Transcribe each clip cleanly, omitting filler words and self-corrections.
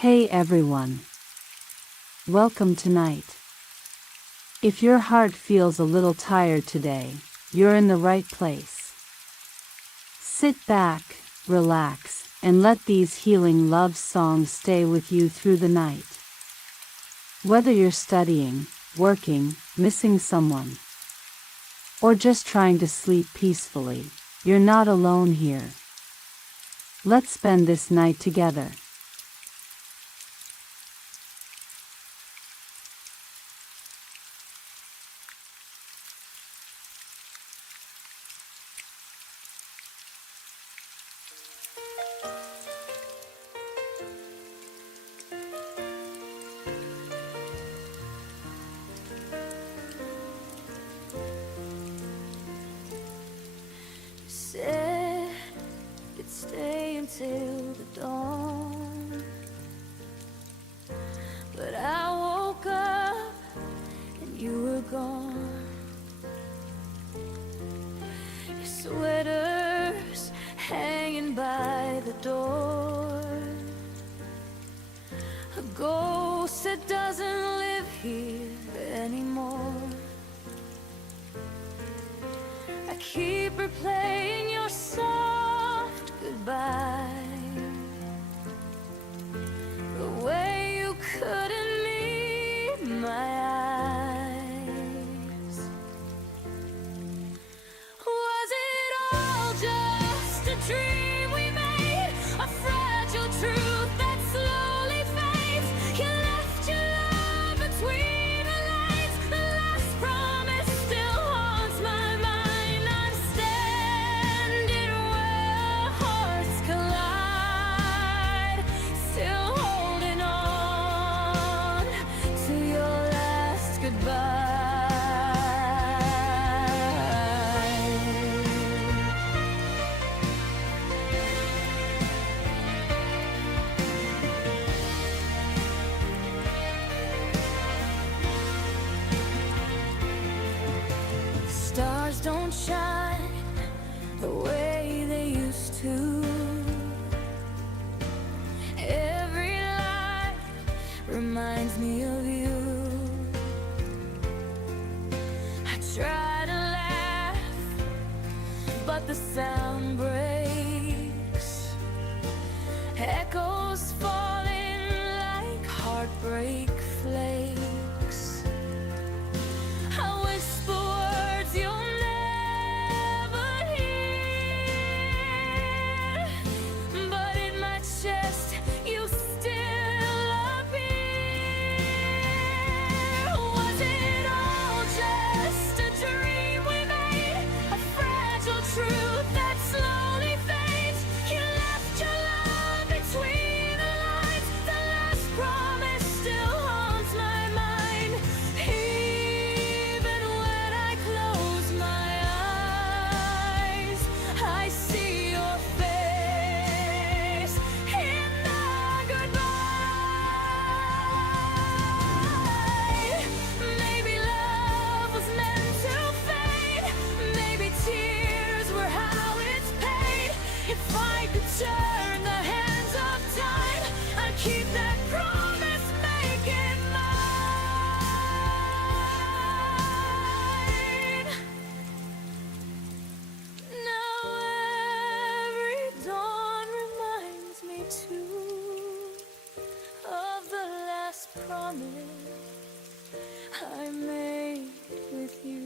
Hey everyone. Welcome tonight. If your heart feels a little tired today, you're in the right place. Sit back, relax, and let these healing love songs stay with you through the night. Whether you're studying, working, missing someone, or just trying to sleep peacefully, you're not alone here. Let's spend this night together. Said you'd stay until the dawn, but I woke up and you were gone. Your sweater's hanging by the door, a ghost that doesn't live here anymore. I keep replaying your soft goodbye, the way you couldn't meet my eyes. Was it all just a dream we made, a fragile truth that slowly fades? You left your love between the lines, the last promise still haunts my mind. I'm standing where hearts collide, still holding on to your last goodbye. Stars don't shine the way they used to. Every light reminds me of you. I try to laugh, but the sound breaks. Echoes falling like heartbreak flakes. I whisper words you'll never hear, but in my chest you still appear. Was it all just a dream we made, a fragile truth that slowly fades? You left your love between the lines, the last promise still haunts my mind. Even when I close my eyes, I see your face in the goodbye. Maybe love was meant to fade, maybe tears were how it's paid. If I could turn the hands of time, I'd keep that promise, make it mine. Now every dawn reminds me too of the last promise I made with you.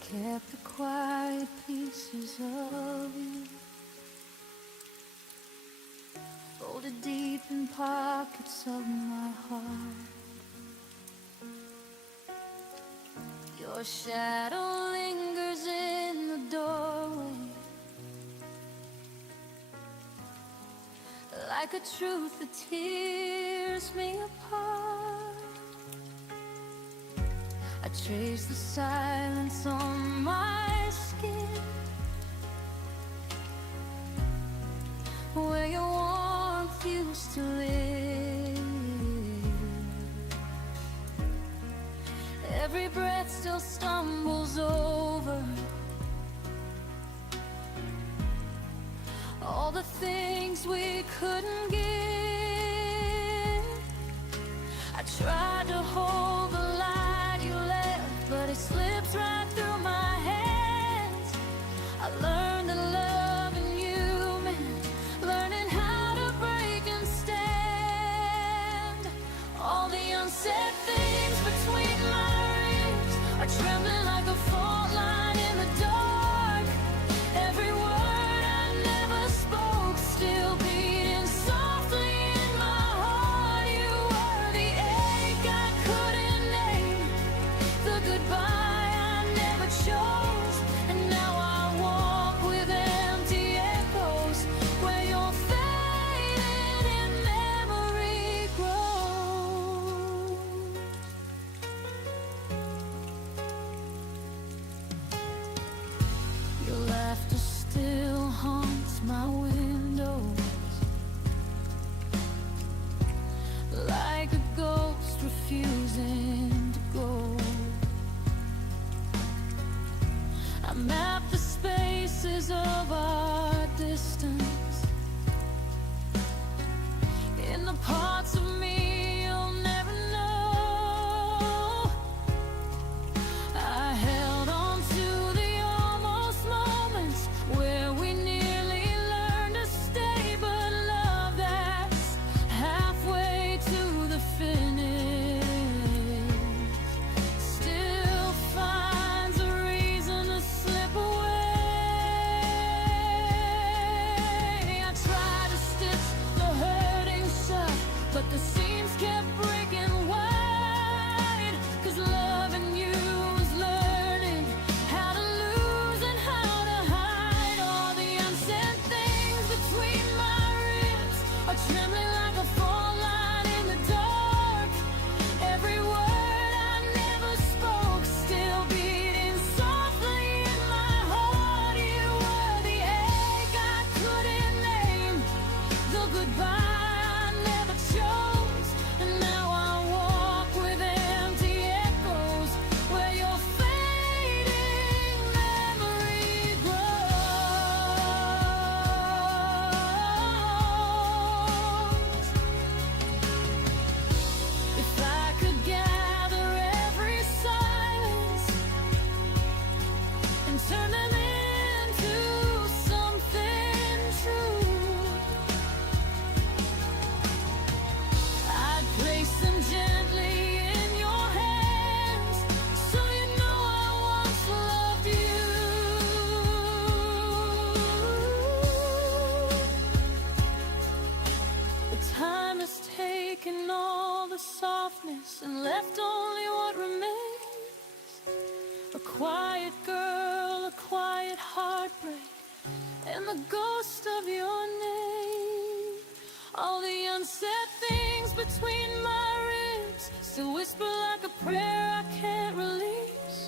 Kept the quiet pieces of you folded deep in pockets of my heart. Your Your shadow lingers in the doorway, like a truth that tears me apart. I trace the silence on my skin, where your warmth used to live. Every breath still stumbles over all the things we couldn't give. I tried to hold the light you left, but it slips right through my hands. I learned that loving you meant learning how to break and stand. All the unsaid things between my ribs are trembling like a fault line in the dark. Every word I never spoke still beating softly in my heart. You were the ache I couldn't name, the goodbye I never chose, and now I walk with empty echoes where your fading in memory grows. Your laughter still haunts my windows, like a ghost refusing to go. I map the spaces of our distance in the parts of me you'll never know. I held on to the almost moments where we nearly learned to stay, but love that's halfway to the finish still finds a reason to slip away. I tried to stitch the hurting shut, but the seams kept breaking wide. 'Cause loving you was learning how to lose and how to hide. All the unsaid things between my ribs are trembling like a fault line in the dark. Every word I never spoke still beating softly in my heart. You were the ache I couldn't name, the goodbye I never chose, and now I walk with empty echoes where your fading memory grows. If I could gather every silence and turn them into something true, I'd place them gently in your hands, so you know I once loved you. The time has taken all the softness and left only what remains. A quiet girl, a quiet heartbreak, and the ghost of your name. All the unsaid things between my ribs still whisper like a prayer I can't release.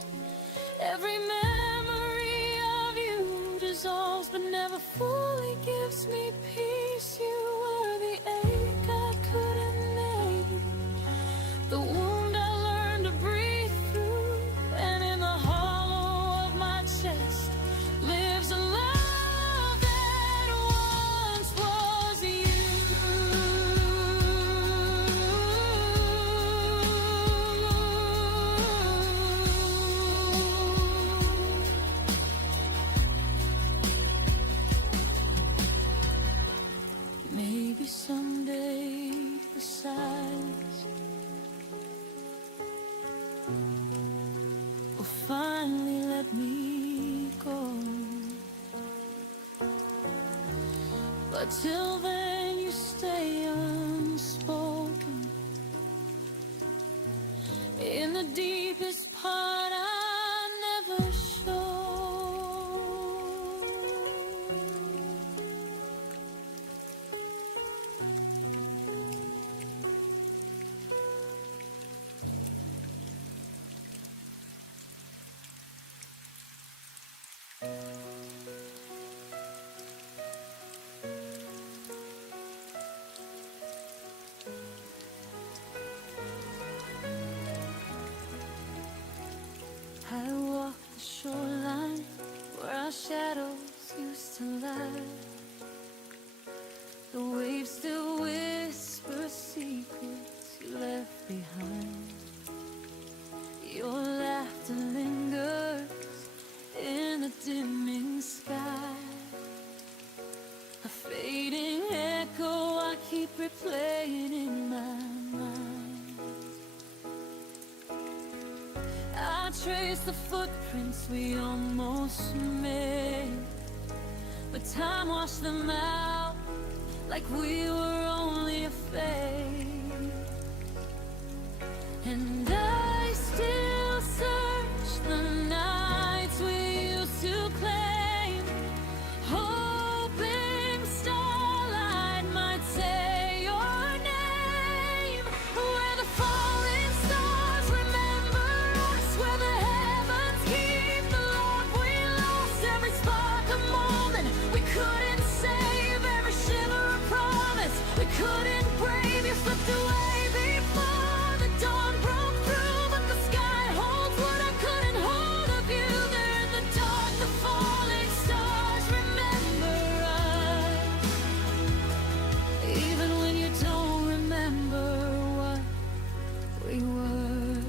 Every memory of you dissolves but never fully gives me peace. You were the ache I couldn't name, the wound I learned to breathe through, and in the hollow of my chest lives a love that once was you. Maybe someday the silence will finally let me go, but till then you stay unspoken in the deepest part of to laugh. The waves still whisper secrets you left behind. Your laughter lingers in a dimming sky. A fading echo I keep replaying in my mind. I trace the footprints we almost made, but time washed them out like we were only a phase. And I still search the nights we used to claim, hoping starlight might say your name. Where the falling stars remember us, where the heavens keep the love we lost. Every spark a moment we couldn't save, every shiver a promise we couldn't brave. You slipped away before the dawn broke through, but the sky holds what I couldn't hold of you. There in the dark, the falling stars remember us, even when you don't remember what we were.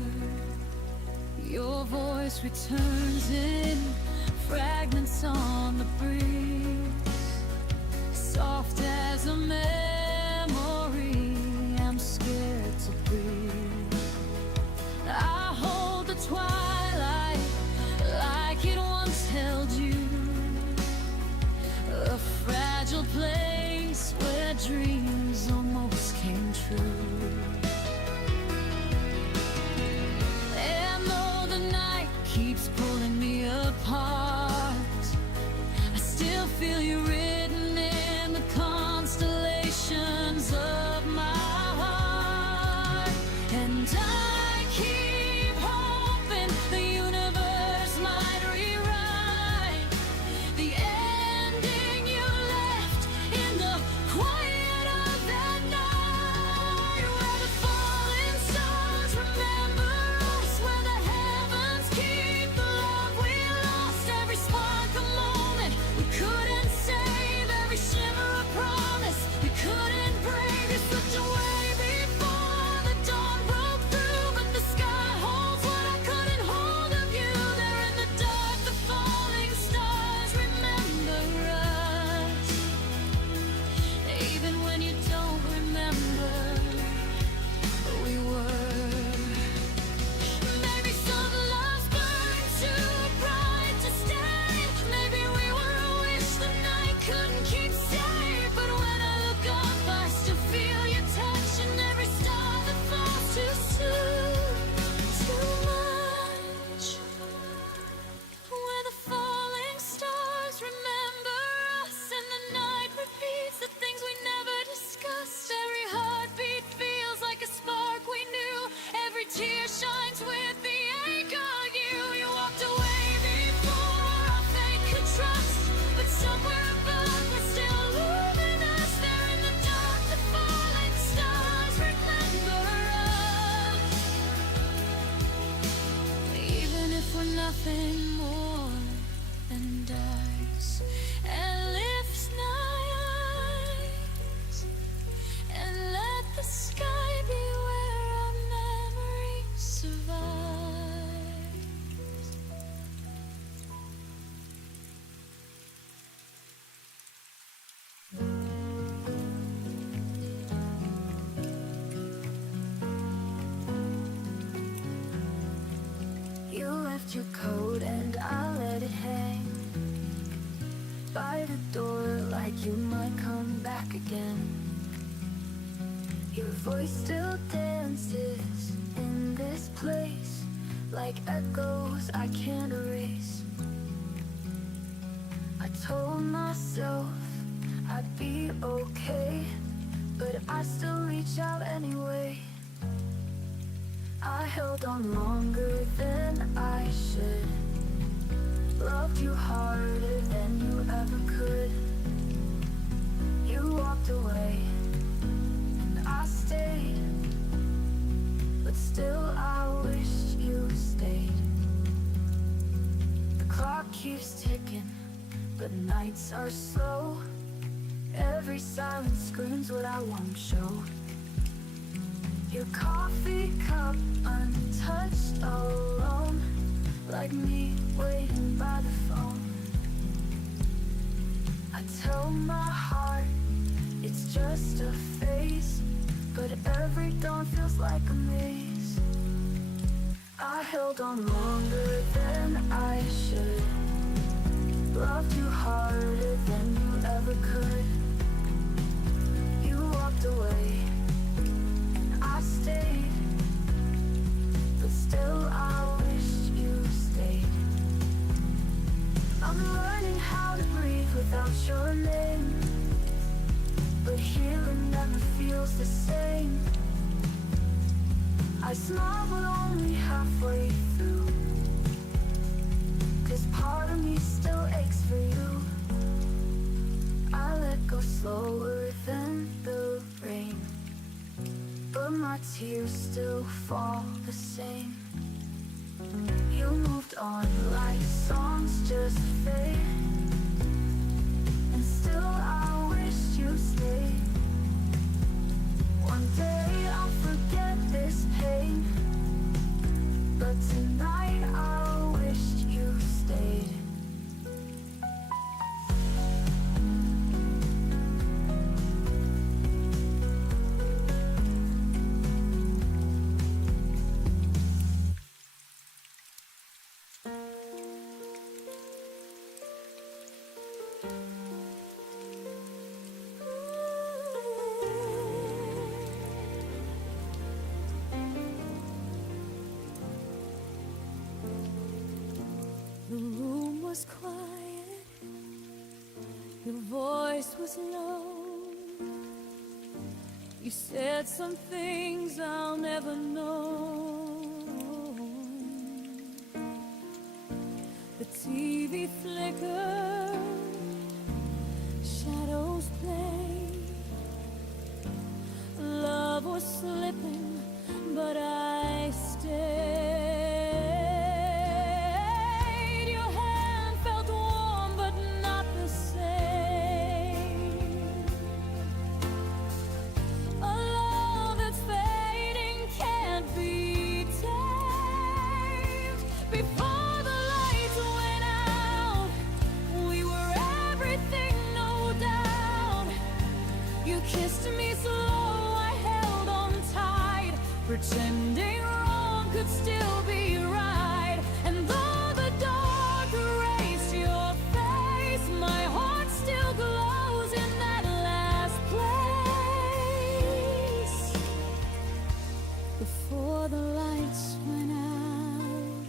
Your voice returns in fragments on the breeze, soft as a memory I'm scared to breathe. I hold the twilight like it once held you, a fragile place where dreams almost came true. And though the night keeps pulling me apart, I still feel you written in the constellations of my heart. And I keep hoping the universe might rewrite the ending you left in the quiet of that night. Where the falling stars remember us, where the heavens keep the love we lost. Every spark a moment we couldn't save, every shimmer a promise we couldn't brave. You slipped away before the dawn broke through, but the sky holds what I couldn't hold of you. There in the dark, the falling stars remember us, even when you don't remember who we were. Maybe some loves burn too bright to stay. Maybe we were a wish the night couldn't keep safe. But when I look up, I still feel your touch, and every star that falls too soon, too much. Where the falling stars remember us, and the night repeats the things we never discussed. Every heartbeat feels like a spark we knew, every tear shines with the ache of you. You walked away before our fate could trust, but somewhere above we're still luminous. There in the dark, the falling stars remember us, even if we're nothing more than dust. And lift my eyes and let the sky be where our memories survive. You left your coat and I let it hang by the door like you might come back again. Your voice still dances in this place like echoes I can't erase. I told myself I'd be okay, but I still reach out anyway. I held on longer than I should, loved you harder than you ever could. You walked away and I stayed, but still I wish you stayed. The clock keeps ticking, but nights are slow. Every silence screams what I won't show. Your coffee cup untouched, alone, like me waiting by the phone. I tell my heart it's just a phase, but every dawn feels like a maze. I held on longer than I should, loved you harder than you ever could. You walked away and I stayed, but still I wished you stayed. I'm learning how to breathe without your name, but healing never feels the same. I smile but only halfway through, 'cause part of me still aches for you. I let go slower than the rain, but my tears still fall the same. You moved on like songs just fade, and still I wished you stayed. One day I'll forget this pain, but tonight I wished you stayed. The room was quiet, your voice was low. You said some things I'll never know. The TV flickered, shadows played. Love was slipping, but I stayed. Pretending wrong could still be right, and though the dark erased your face, my heart still glows in that last place. Before the lights went out,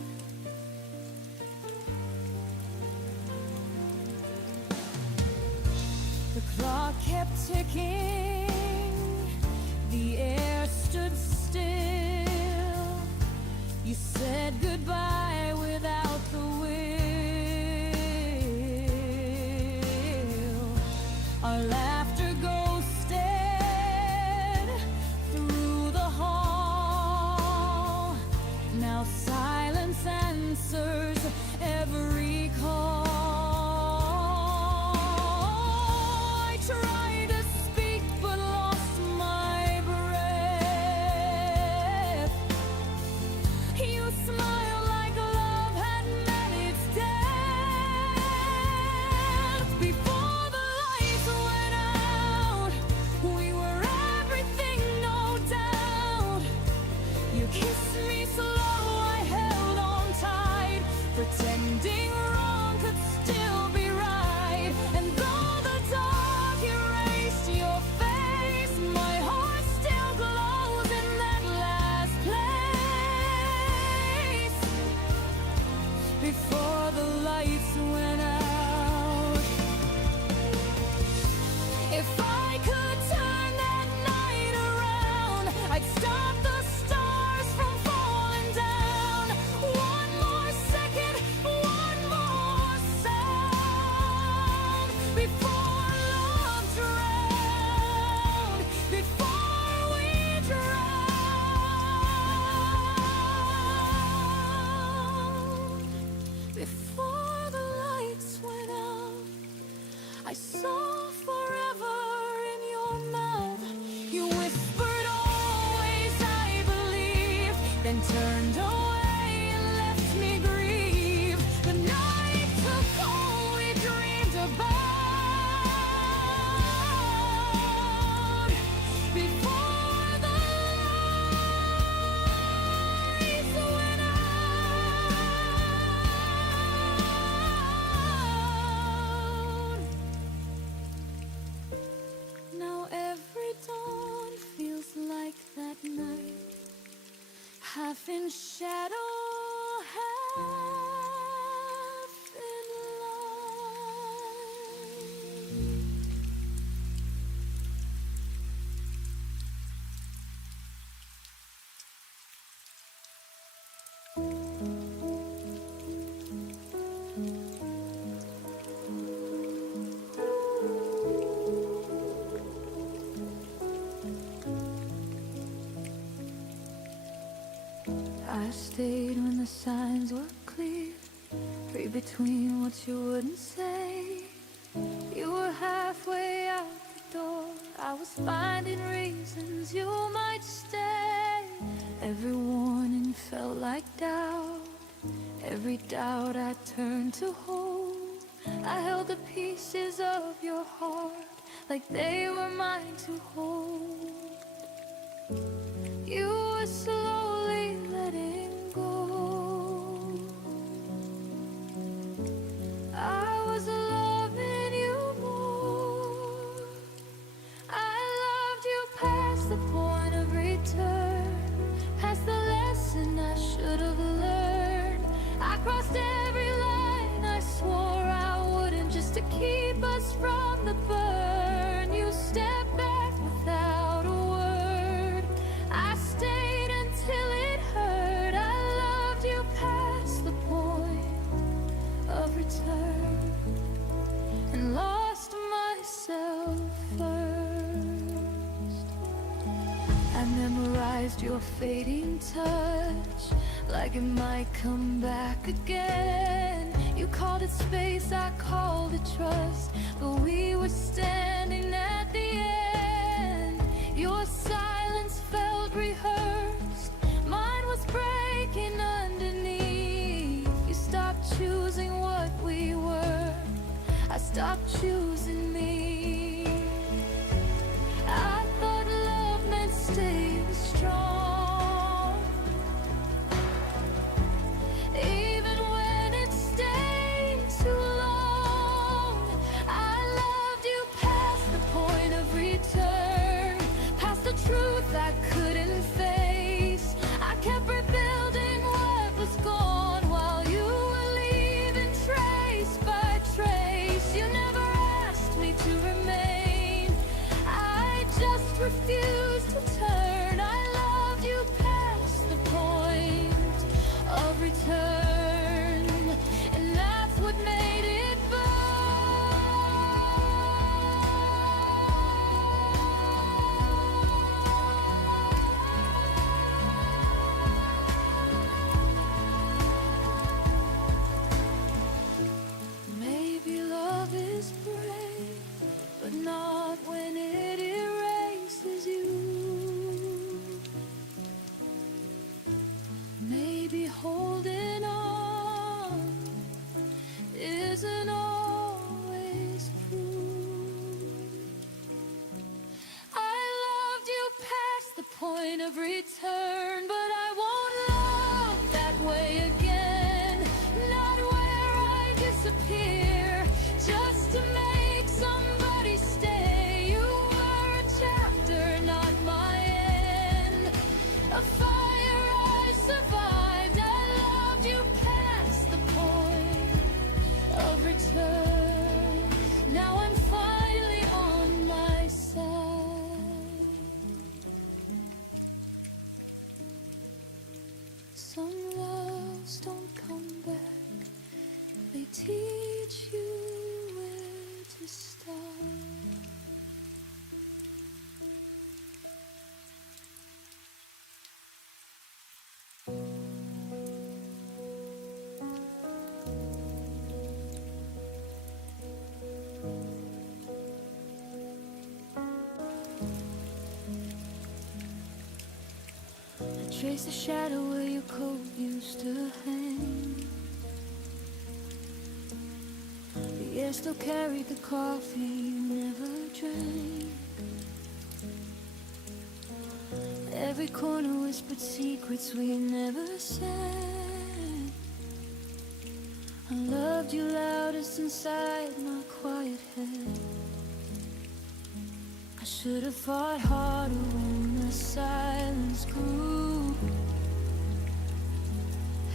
the clock kept ticking, the air stood still. You said goodbye without the will. Our laughter ghosted through the hall. Now silence answers every call. I tried to speak but lost my breath. You smiled like love had met its death. Before the lights went I saw forever in your mouth. You whispered always, I believe, then turned away and left me grieve. The night took all we dreamed about. Before the lights went out. Now every dawn feels like that night, half in shadow, half in light. I stayed when the signs were clear, read between what you wouldn't say. You were halfway out the door, I was finding reasons you might stay. Every warning felt like doubt, every doubt I turned to hold. I held the pieces of your heart like they were mine to hold. You were slowly letting go. I was loving you more. I loved you past the point of return, past the lesson I should have learned. I crossed every line I swore I wouldn't, just to keep us from the burn. You stepped back without a word. I stayed until it hurt. I loved you past the point of return and lost myself first. I memorized your fading touch like it might come back again. You called it space, I called it trust, but we were standing at the end. Your silence felt rehearsed, mine was breaking underneath. You stopped choosing what we were, I stopped choosing me. I thought love meant staying strong, even when it stayed too long. I loved you past the point of return, past the truth I couldn't face. I kept rebuilding what was gone while you were leaving trace by trace. You never asked me to remain, I just refused to turn. I loved you past the point of return, and that's what made it burn. Maybe love is brave, but not when it erases you. trace the shadow where your coat used to hang. The air still carried the coffee you never drank. Every corner whispered secrets we never said. I loved you loudest inside my quiet head. I should have fought harder when the silence grew.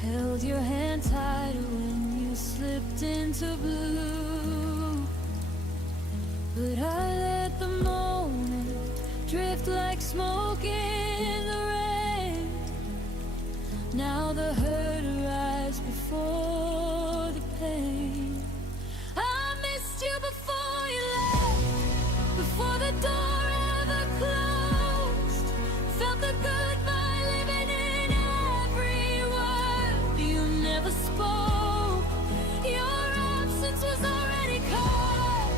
Held your hand tighter when you slipped into blue. But I let the moment drift like smoke in the rain. Now the hurt arrives before the pain. I missed you before you left, before the door ever closed. Felt the goodbye living in every word you never spoke. Your absence was already caught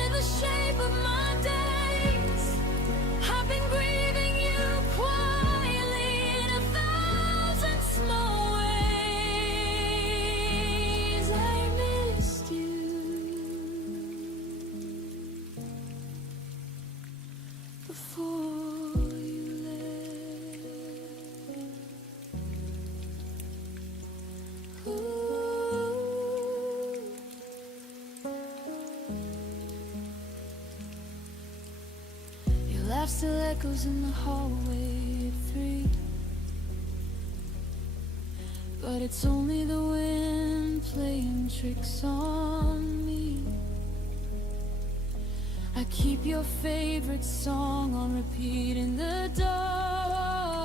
in the shape of my days. I've been grieving you quietly in 1,000 small ways. I missed you before you left. Ooh. Your laugh still echoes in the hallway at 3. But it's only the wind playing tricks on me. I keep your favorite song on repeat in the dark,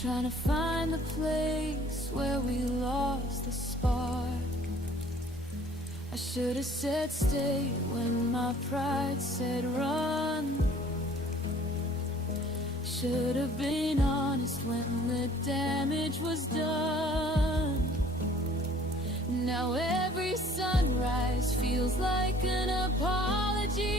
trying to find the place where we lost the spark. I should have said stay when my pride said run. Should have been honest when the damage was done. Now every sunrise feels like an apology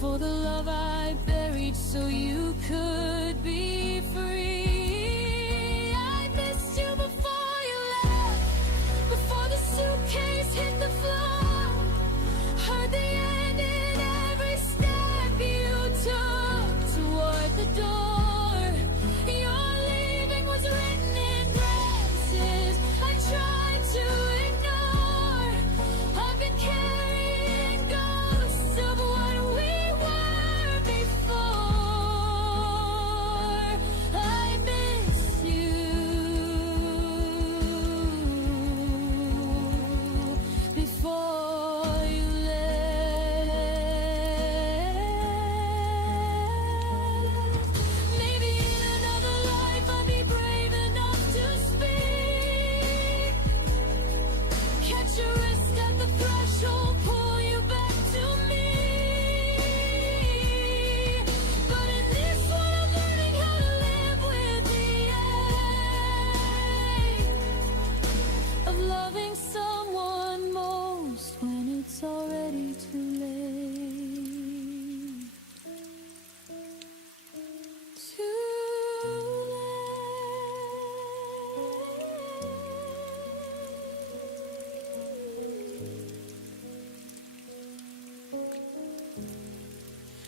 for the love I buried so you could be free. I missed you before you left, before the suitcase hit the floor. Heard the end in every step you took toward the door. Your leaving was written in phrases I tried to ignore. I've been carrying ghosts of what we were before. I miss you before you left. Maybe in another life I'd be brave enough to speak. Catch your wrist at the threshold, pull you back to me. But in this one I'm learning how to live with the ache of loving someone most when it's already too late. Too late.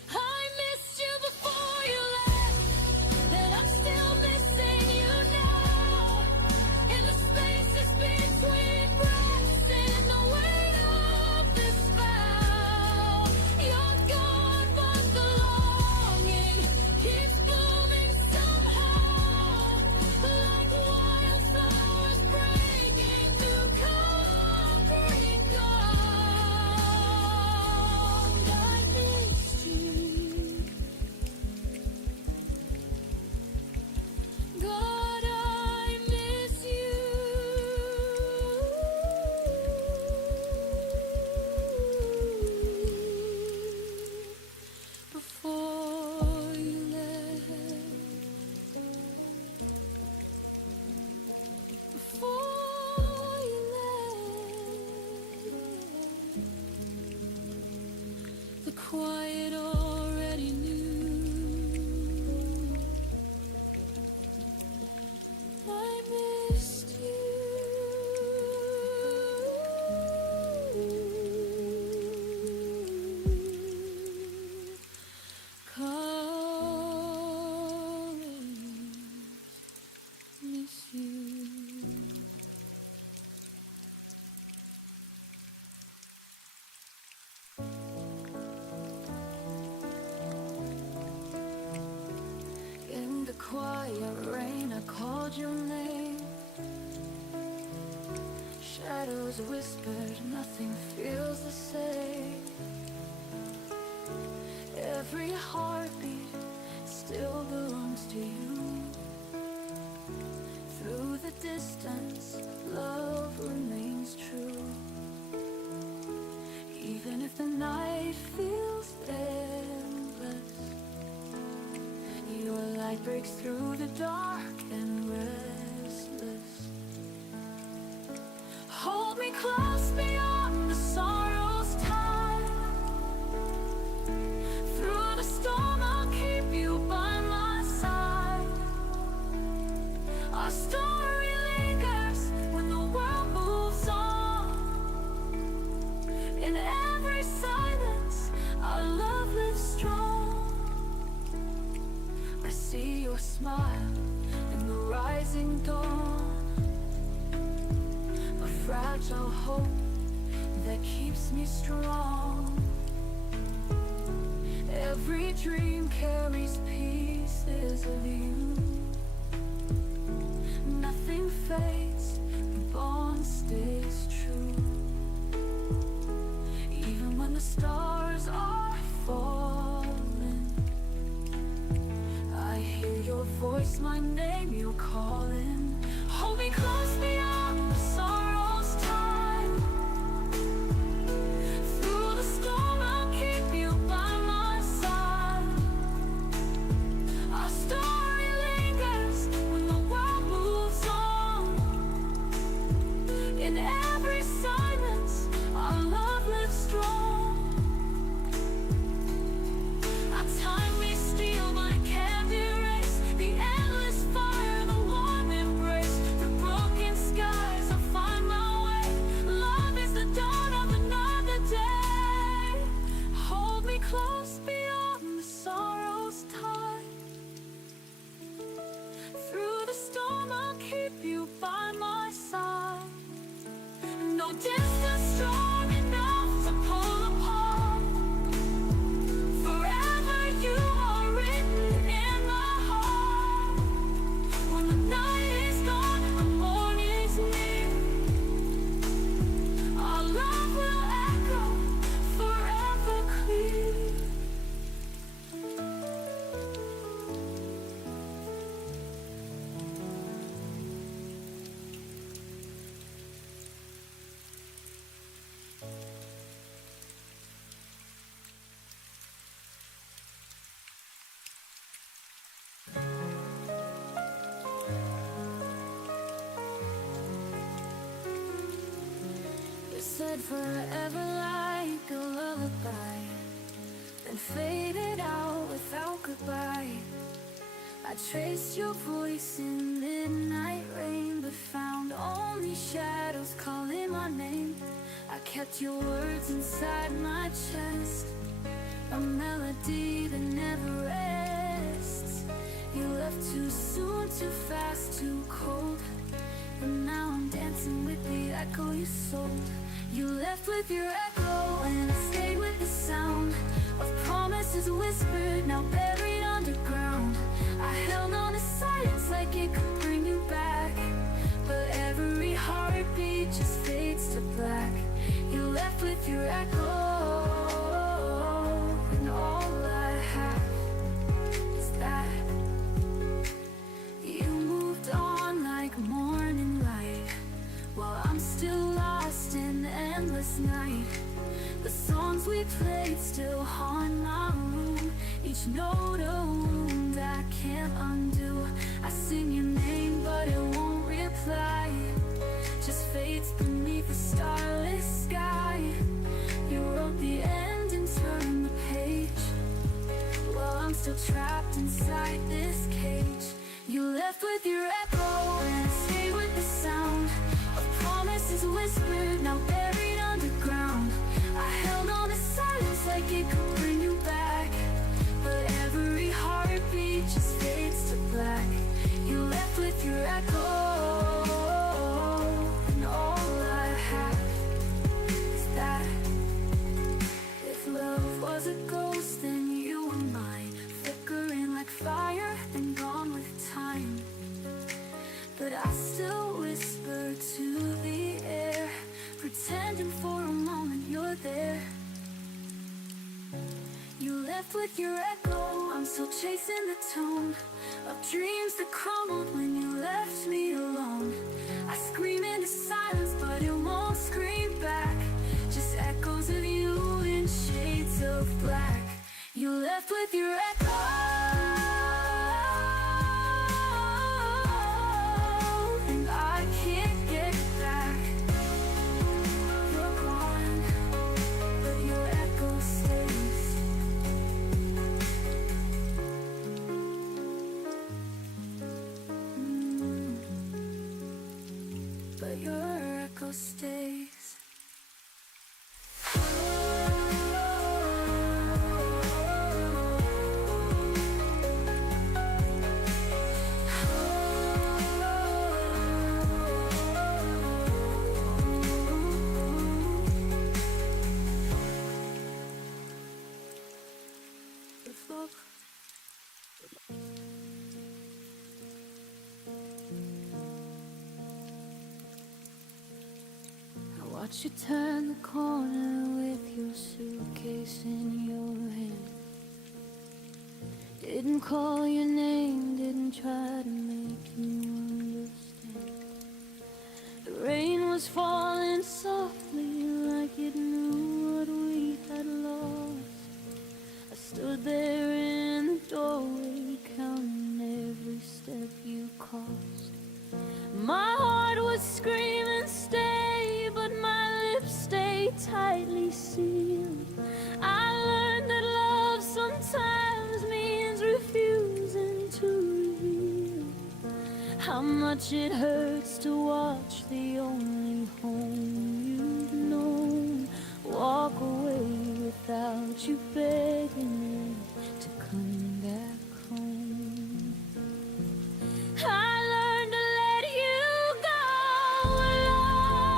I missed you before you left, and I'm still missing you now. In the spaces between breaths, in the weight of this vow. You're gone, but the longing keeps blooming somehow. Like wildflowers breaking through concrete ground. I missed you. God, I miss you before you left. Before you left. The quiet already knew. called your name. Shadows whispered, nothing feels the same. Every heartbeat still belongs to you. Through the distance, love remains true. Even if the night feels endless, your light breaks through the dark and restless. Hold me close beyond the sorrow's tide. Through the storm I'll keep you by my side. Our story lingers when the world moves on. In every silence our love lives strong. I see your smile in the rising dawn, a fragile hope that keeps me strong. Every dream carries pieces of you. Nothing fades, the bond stays true. Even when the stars are falling, I hear your voice, my name you're calling. Hold me close beyond the sorrow's time. Through the storm I'll keep you by my side. Our story lingers when the world moves on. In every silence our love lives strong. Our time may steal but it can't erase the endless fire, the warm embrace. Through broken skies I'll find my way. Love is the dawn of another day. Hold me close beyond the sorrow's tide. Through the storm I'll keep you by my side. No distance strong enough to pull apart. Forever you are written in my heart. When the night is gone, the morning's near, our love will echo forever clear. You said forever like a lullaby, then faded out without goodbye. I traced your voice in midnight rain, but found only shadows calling my name. I kept your words inside my chest, a melody that never rests. You left too soon, too fast, too cold, and now I'm dancing with the echo you sold. You left with your echo and I stayed with the sound of promises whispered, now buried underground. I held on to silence like it could bring you back, but every heartbeat just fades to black. You left with your echo, and all I have is that. You moved on like morning light, while I'm still lost in the endless night. The songs we played still haunt my room, each note a wound I can't undo. I sing your name but it won't reply, just fades beneath the starless sky. You wrote the end and turned the page, while I'm still trapped inside this cage. You left with your echo and I stayed with the sound of promises whispered, now buried underground. I held on to silence like it could bring you back, but every heartbeat just fades to black. You left with your echo, and all I have is that. If love was a ghost, then you were mine, flickering like fire and gone with time. left with your echo. I'm still chasing the tone of dreams that crumbled when you left me alone. I scream into silence, but it won't scream back. Just echoes of you in shades of black. You left with your echo, and I can't get back. You're gone, but your echo stays. But your echo stays. Watch you turn the corner with your suitcase in your hand. Didn't call your name, didn't try to make you understand. The rain was falling softly like it knew what we had lost. I stood there in the doorway counting every step you crossed. My heart was screaming stay, but my lips stayed tightly sealed. I learned that love sometimes means refusing to reveal how much it hurts to watch the only home you've known walk away without you begging them to come back home. I learned to let you go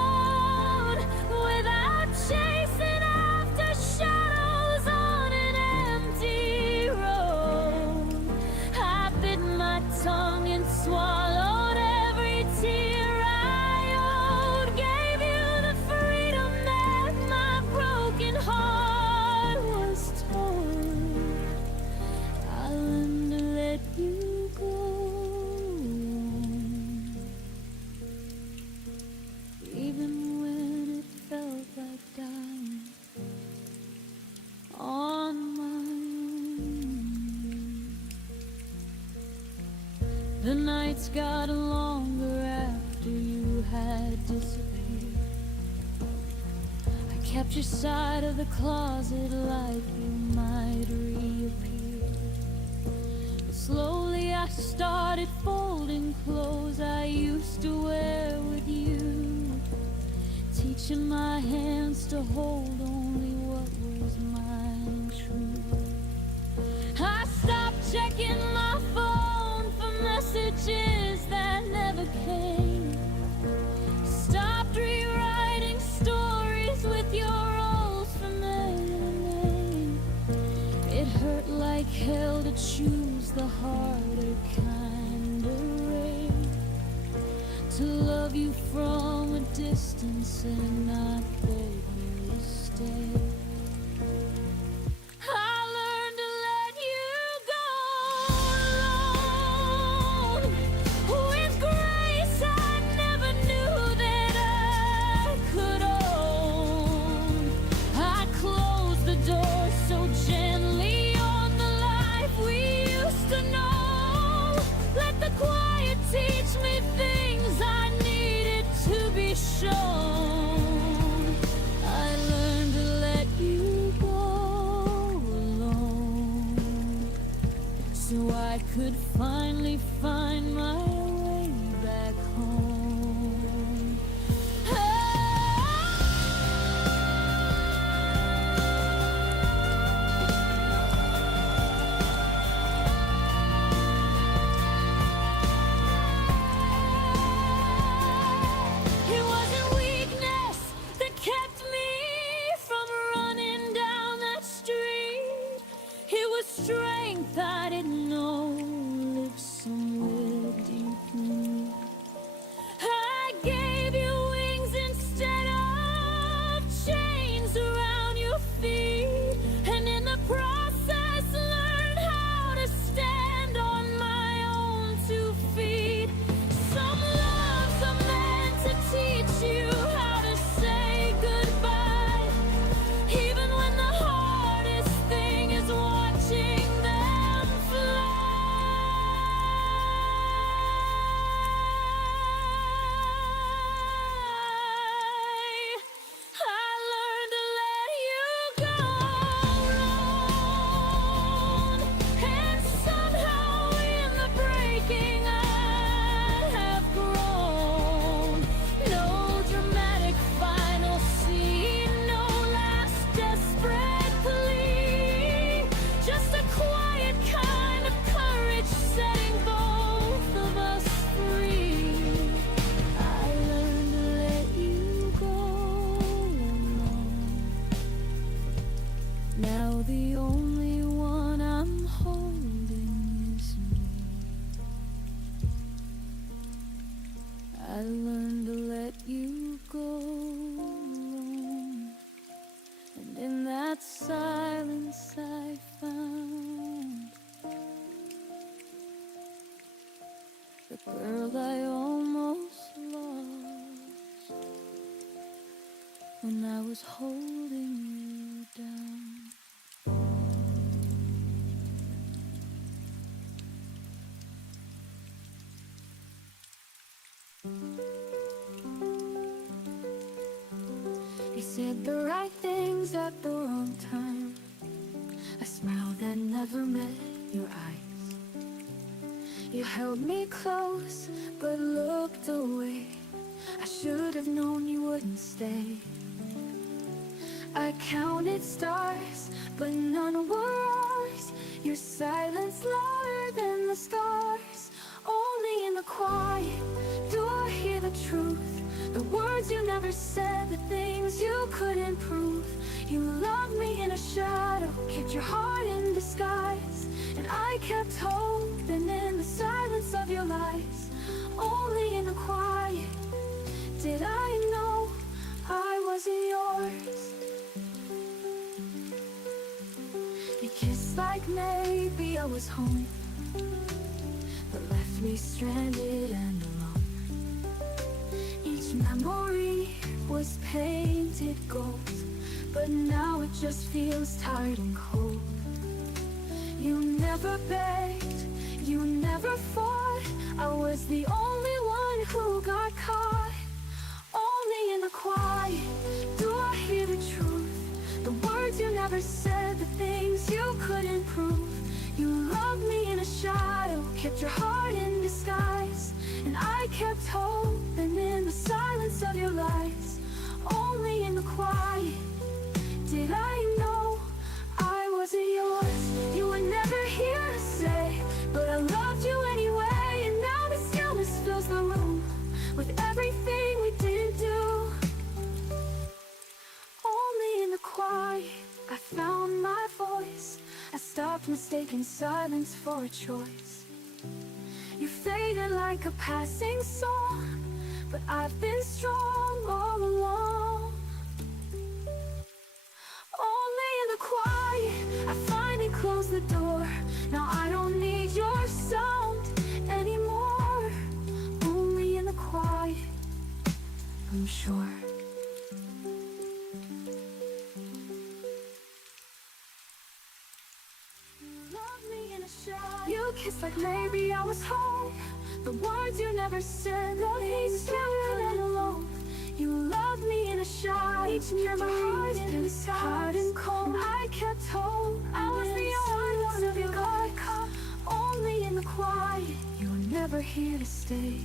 alone without chasing after shadows on an empty road. I bit my tongue and swallowed every tear I owed. Gave you the freedom that my broken heart was torn. I learned to let you go. Even when it felt like dying on my own. The nights got longer after you had disappeared. I kept your side of the closet like you might reappear. But slowly I started folding clothes I used to wear with you, teaching my hands to hold only what was mine true. I stopped checking my phone for messages that never came. Stopped rewriting stories with your old familiar name. It hurt like hell to choose the harder kind of rain, to love you from a distance and not beg you to stay. I learned to let you go alone with grace I never knew that I could own. I closed the door so gently on the life we used to know. Let the quiet teach me things I needed to be shown. said the right things at the wrong time. A smile that never met your eyes. You held me close but looked away. I should have known you wouldn't stay. I counted stars but none were ours. Your silence louder than the stars. Only in the quiet do I hear the truth. The words you never said, the things you couldn't prove. You loved me in a shadow, kept your heart in disguise. And I kept hoping in the silence of your lies. Only in the quiet did I know I wasn't yours. You kissed like maybe I was home, but left me stranded and alone. Each memory was painted gold, but now it just feels tired and cold. You never begged, you never fought. I was the only one who got caught. Only in the quiet do I hear the truth. The words you never said, the things you couldn't prove. You loved me in a shadow, kept your heart in disguise. And I kept hoping in the silence of your lies. Only in the quiet did I know I wasn't yours. You were never here to say, but I loved you anyway. And now the stillness fills the room with everything we didn't do. Only in the quiet I found my voice. I stopped mistaking silence for a choice. You faded like a passing song, but I've been strong all along. Only in the quiet I finally closed the door. Now I don't need your sound anymore. Only in the quiet I'm sure. You kissed like maybe I was home. The words you never said, the things you couldn't alone. You loved me in a shot. Each memory is hard and cold. I kept hope. I was the only one of your got caught. Only in the quiet. You were never here to stay,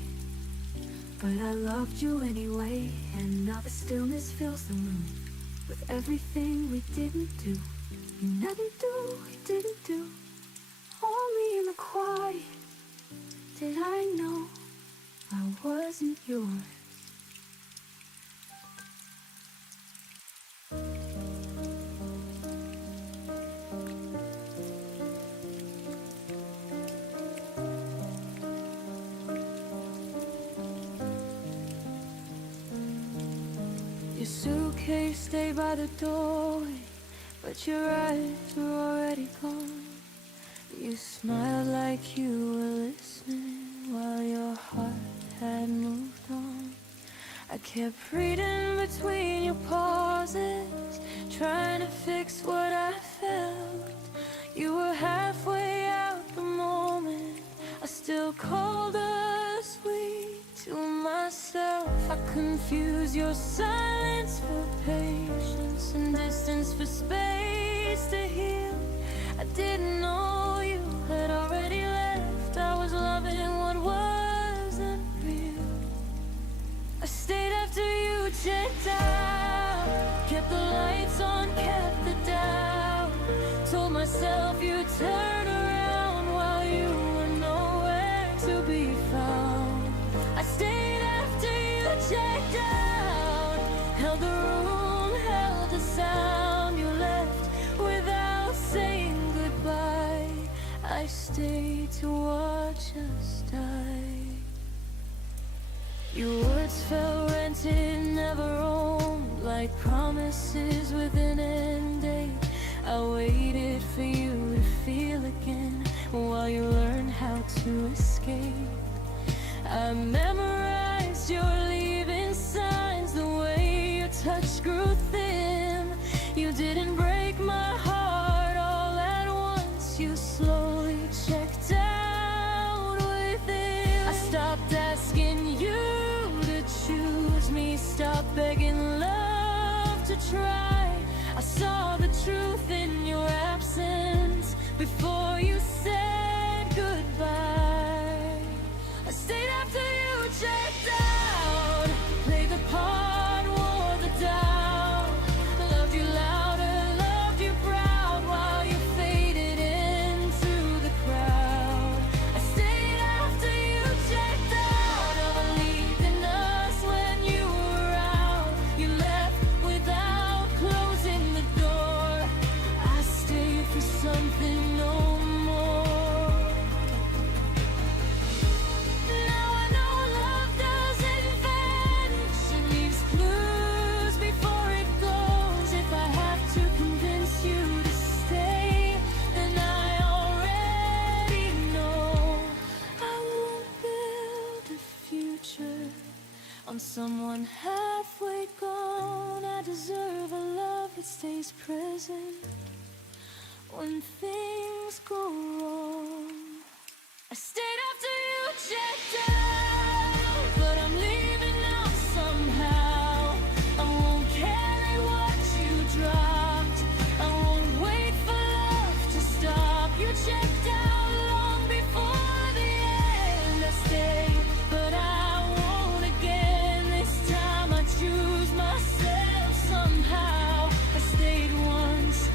but I loved you anyway. And now the stillness fills the room with everything we didn't do. You never do, we didn't do. Only in the quiet did I know I wasn't yours. Your suitcase stayed by the doorway, but your eyes were already gone. You smiled like you were listening while your heart had moved on. I kept reading between your pauses, trying to fix what I felt. You were halfway out the moment I still called us sweet to myself. I confused your silence for patience and distance for space to heal. I didn't know you had already left. I was loving what wasn't real. I stayed after you checked out, kept the lights on, kept the doubt. Told myself you'd turn around while you were nowhere to be found. I stayed after you checked out, held the room, held the sound. You left without saying goodbye. I stayed to watch us die. Your words felt rented, never owned, like promises with an end date. I waited for you to feel again while you learned how to escape. I memorized your leaving signs, the way your touch grew thin. You didn't break my heart all at once. You slowly checked out within. I stopped asking you to choose me, stopped begging love to it stays present when things go wrong. I stayed after you checked out, but I'm leaving out somehow. I won't carry what you dropped. I won't wait for love to stop. You checked out long before the end. I stayed, but I won't again. This time I choose myself somehow. I stayed once,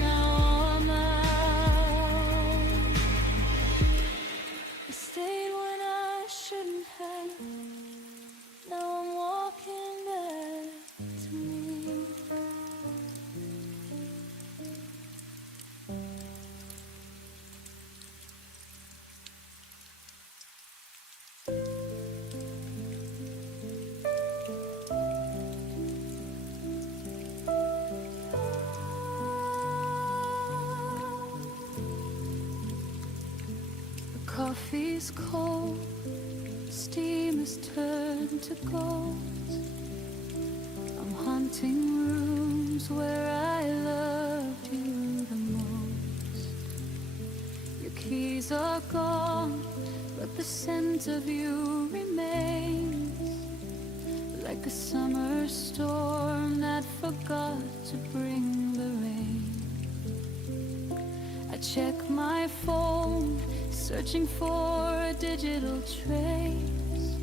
now I'm out. I stayed when I shouldn't have. Now I'm walking back to me. The coffee's cold, steam has turned to gold. I'm haunting rooms where I loved you the most. Your keys are gone, but the scent of you remains, like a summer storm that forgot to bring the rain. I check my phone, searching for a digital trace,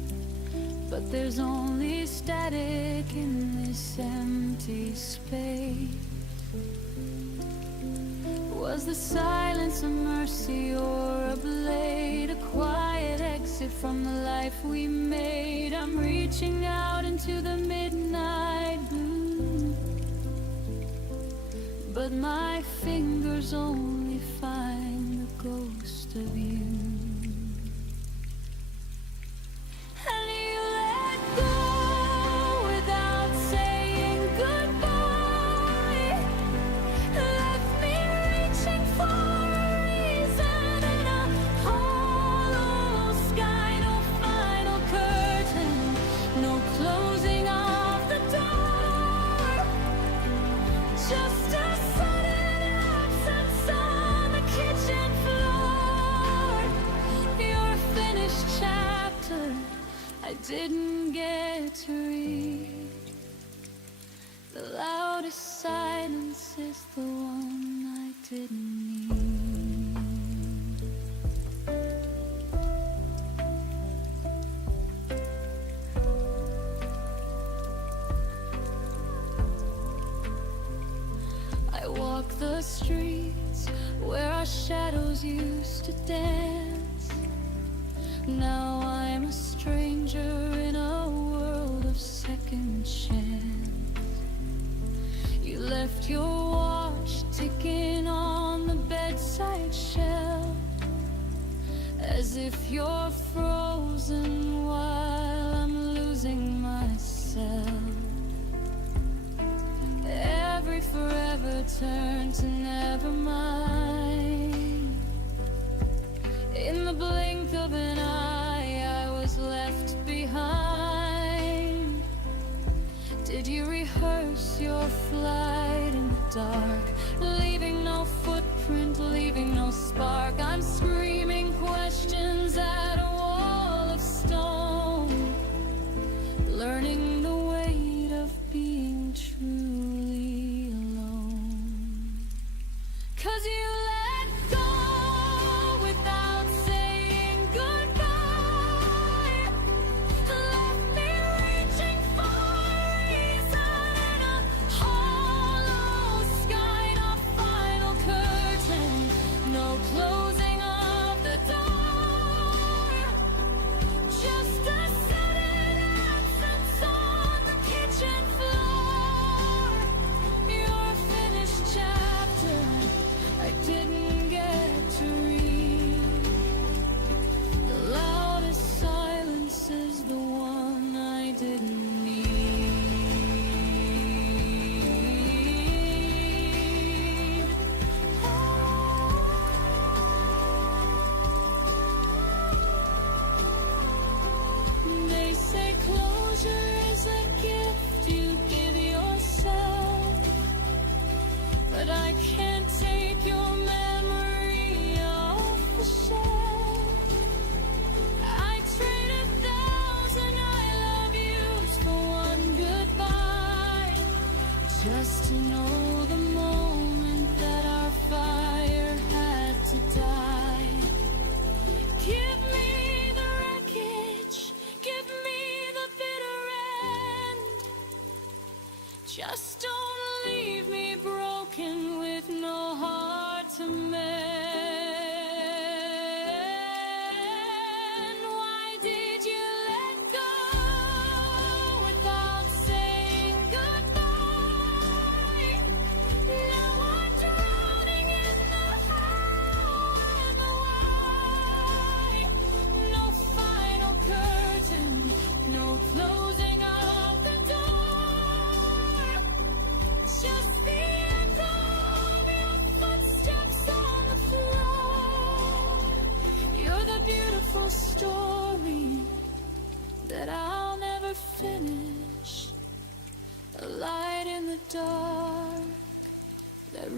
but there's only static in this empty space. Was the silence a mercy or a blade? A quiet exit from the life we made. I'm reaching out into the midnight blue, but my fingers only find the ghost of you. And you let go without saying goodbye. Left me reaching for a reason in a hollow sky. No final curtain, no closing of the door. Just a sudden absence on the kitchen floor. Your finished chapter I didn't get to read. The loudest silence is the one I didn't need. I walk the streets where our shadows used to dance. Now I'm a stranger in a world of second chance. You left your watch ticking on the bedside shelf, as if you're frozen while I'm losing myself. Every forever turned to never mind. In the blink of an eye, I was left behind. Did you rehearse your flight in the dark, leaving no footprint, leaving no spark? I'm screaming questions at a wall of stone, learning the weight of being truly alone. 'Cause you let go without saying goodbye. Left me reaching for a reason in a hollow sky. No final curtain, no closing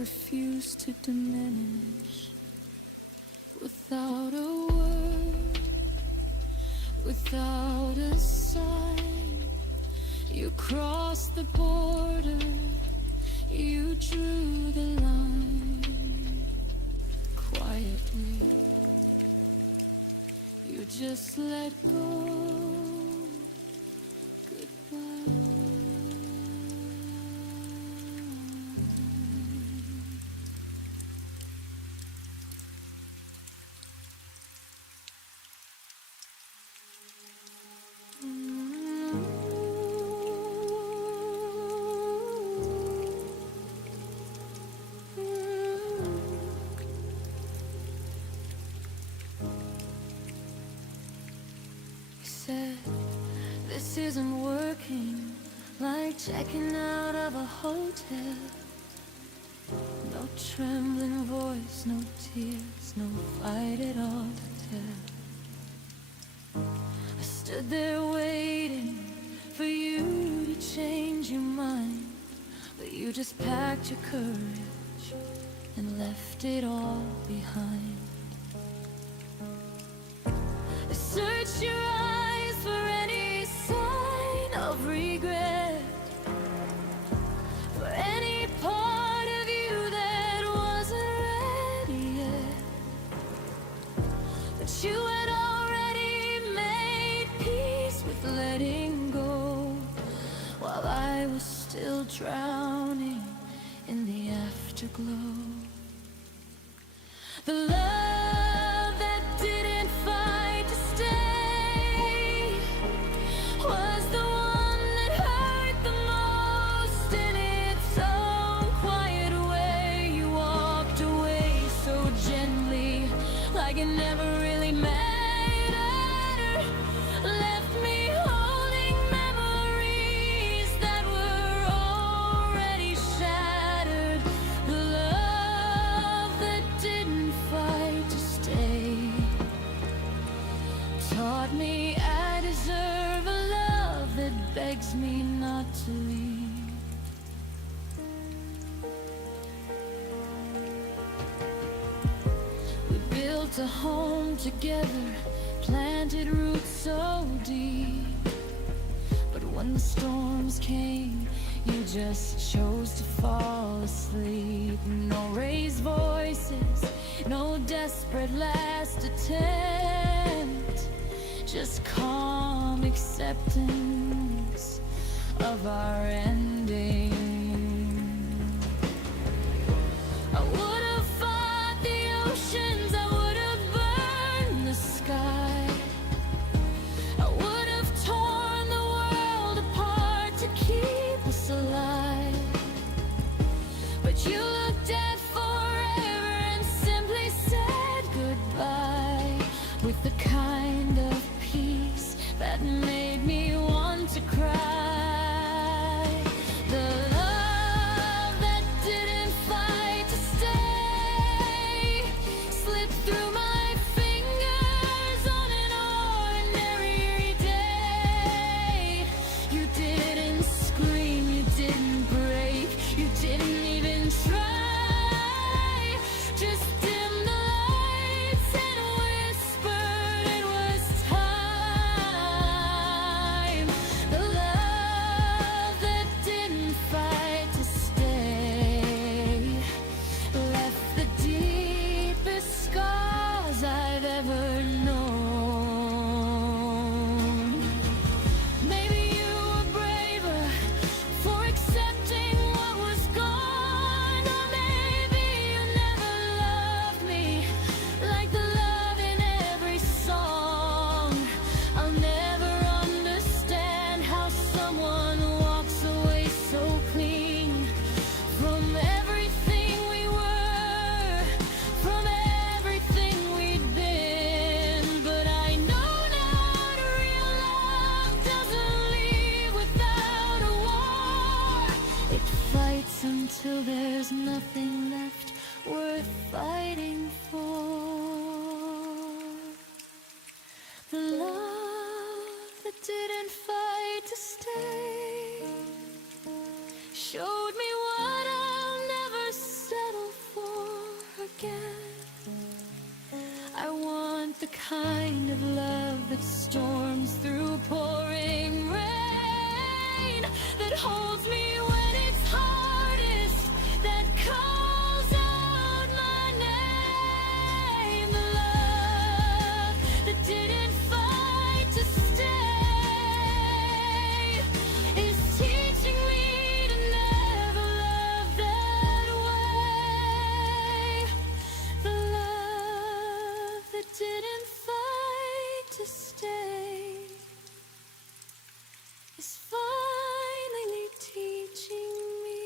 refuse to diminish. Without a word, without a sign, you crossed the border, you drew the line. Quietly, you just let go. Goodbye. Said this isn't working, like checking out of a hotel. No trembling voice, no tears, no fight at all to tell. I stood there waiting for you to change your mind, but you just packed your courage and left it all behind. I searched your eyes for any sign of regret, for any part of you that wasn't ready yet. But you had already made peace with letting go, while I was still drowning in the afterglow. The love that didn't fight to stay was the one that hurt the most. In its own quiet way, you walked away so gently, like it never really mattered. Left me holding memories that were already shattered. The love that didn't fight to stay taught me I deserve a love that begs me not to leave. We built a home together, planted roots so deep, but when the storms came, you just chose to fall asleep. No raised voices, no desperate last attempt, just calm acceptance of our ending. I would have fought the oceans, I would have burned the sky, I would have torn the world apart to keep us alive. But you looked at forever and simply said goodbye, with the kind of peace that made me want to cry. The love that didn't fight to stay slipped through my fingers on an ordinary day. You didn't scream, you didn't break, you didn't even try. Just dim the lights and whispered it was time. The love that didn't fight to stay left the deepest scars I've ever known. Maybe you were braver for accepting what was gone, or maybe you never loved me like the love in every song. I'll never understand how someone walks away so clean from everything we were, from everything we'd been. But I know now that real love doesn't leave without a war. It fights until there's nothing left worth fighting for. The love that didn't fight to stay showed me what I'll never settle kind of love that storms through pouring rain, that holds me when it's hardest, that calls out my name. The love that didn't fight to stay is teaching me to never love that way. The love that didn't fight to stay is finally teaching me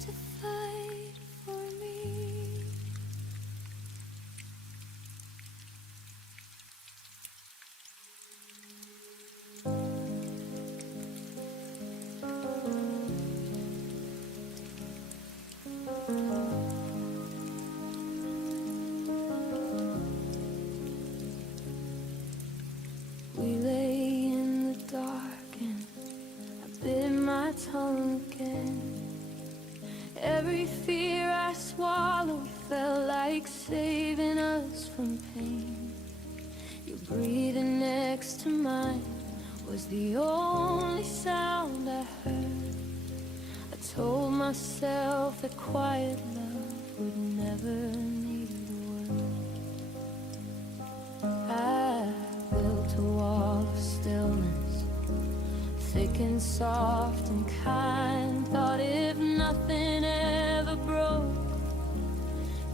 to fight for me. We lay in the dark and I bit my tongue again. Every fear I swallowed felt like saving us from pain. Your breathing next to mine was the only sound I heard. I told myself that quiet love would never need a word. I built a wall of stillness, thick and soft and kind. Thought if nothing ever broke,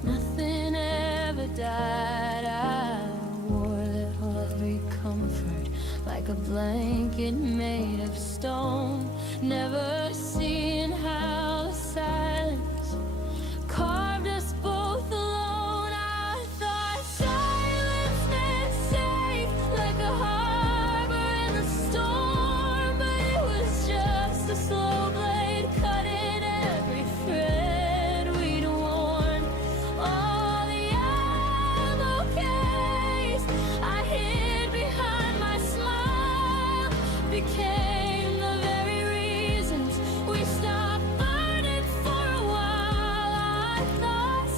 nothing ever died. I wore that heavy comfort like a blanket made of stone, never seeing how the silence carved us both alone. I thought silence meant safe, like a harbor in the storm, but it was just a slow blade cutting every thread we'd worn. All the I'm okays I hid behind my smile became the very reasons we stopped burning for a while. I thought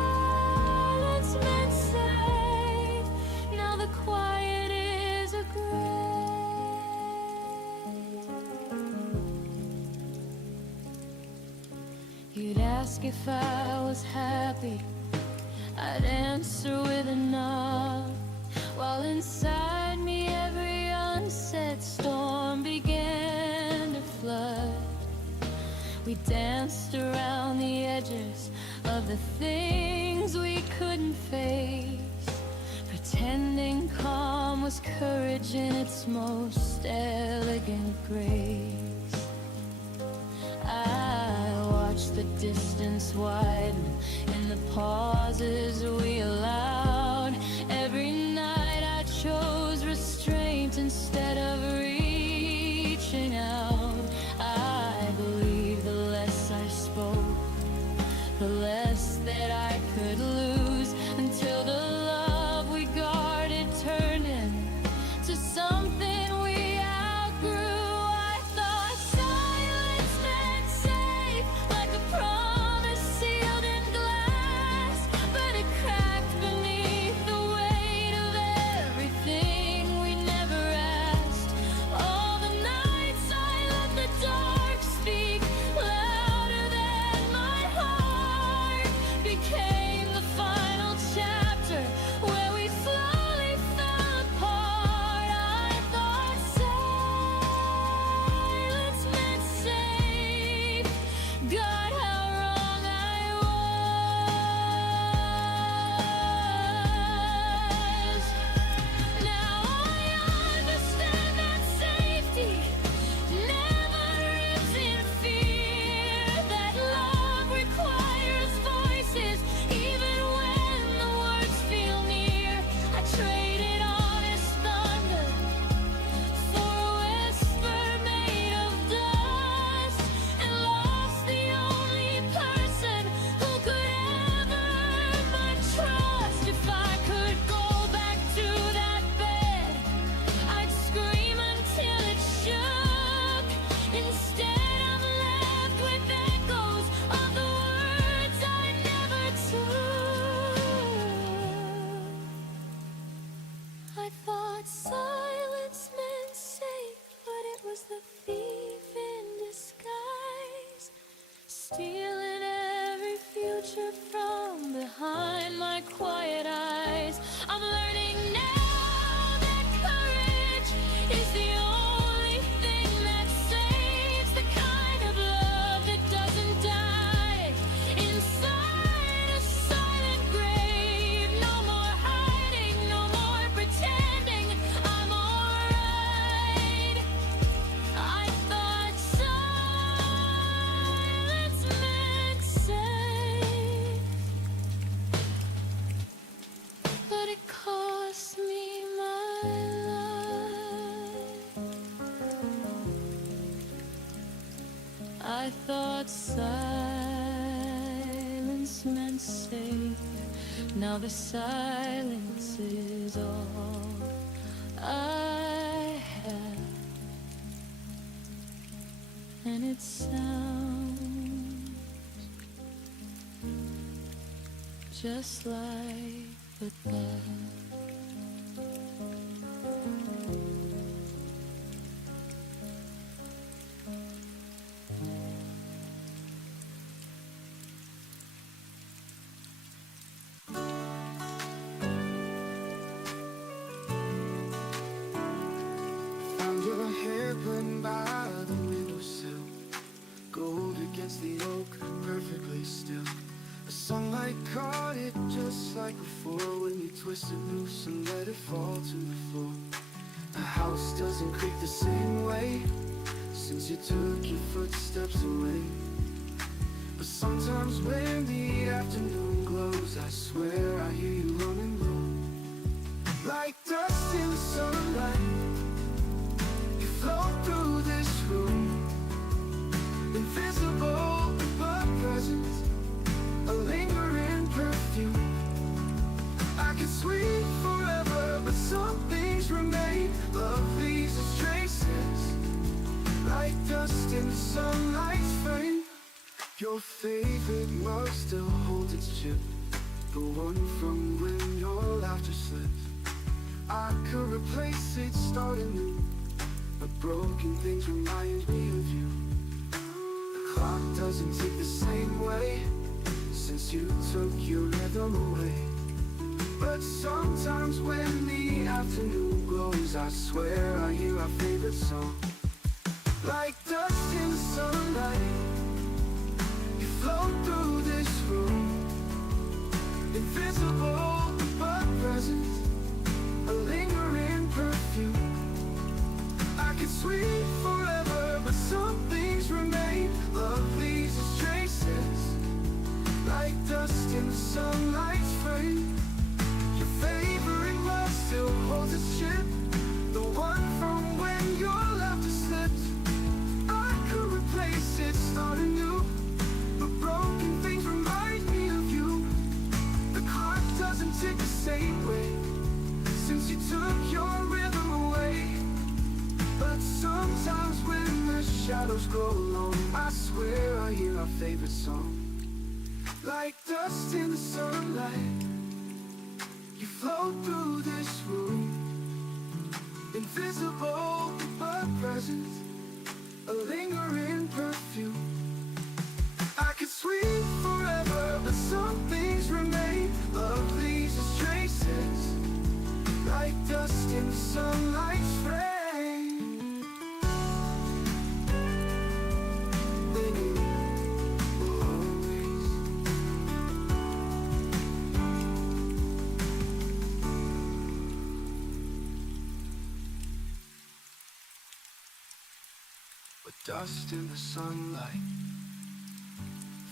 silence meant safe, now the quiet is a grave. You'd ask if I was happy, I'd answer with a nod, while inside me every unsaid storm began to flood. We danced around the edges of the things we couldn't face, pretending calm was courage in its most elegant grace. I watched the distance widen in the pauses we allowed. Every night I chose restraint instead of reaching out. I believe the less I spoke, the less that I could lose, until the love we guarded turned into something we outgrew. I thought silence meant safe, like a promise sealed in glass, but it cracked beneath the weight of everything we never asked. Stealing every future from behind my quiet eyes. I'm learning now that courage is the only thing that saves the kind of love that doesn't die inside a silent grave. No more hiding, no more pretending I'm alright. I thought silence meant safe, but it cost me my life. I thought silence meant safe. Now the silence is all I have, and it sounds just like goodbye. Found your hairpin by the windowsill, gold against the oak, perfectly still. The sunlight caught it just like before, when you twisted loose and let it fall to the floor. The house doesn't creak the same way since you took your footsteps away. But sometimes when the afternoon glows, I swear I hear you running low. Like dust in the sunlight, you float through this room, invisible but present, a lingering perfume. I could sweep forever, but some things remain. Love leaves its traces, like dust in the sunlight's frame. Your favorite mug still holds its chip, the one from when your laughter slips. I could replace it, start anew, but broken things remind me of you. The clock doesn't tick the same way since you took your rhythm away. But sometimes when the afternoon glows, I swear I hear our favorite song. Like dust in the sunlight, you float through this room, invisible but present, a lingering perfume. I could sweep forever, but some things remain. Love leaves its traces, like dust in the sunlight's frame. Your favorite love still holds its chip, the one from when your laughter slipped. I could replace it, start anew, but broken things remind me of you. The clock doesn't tick the same way since you took your rhythm away. But sometimes when the shadows grow long, I swear I hear our favorite song. Like dust in the sunlight, you float through this room, invisible but present, a lingering perfume. I could sweep forever, but some things remain. Love leaves its traces, like dust in the sunlight's frame. Then you will always. But dust in the sunlight,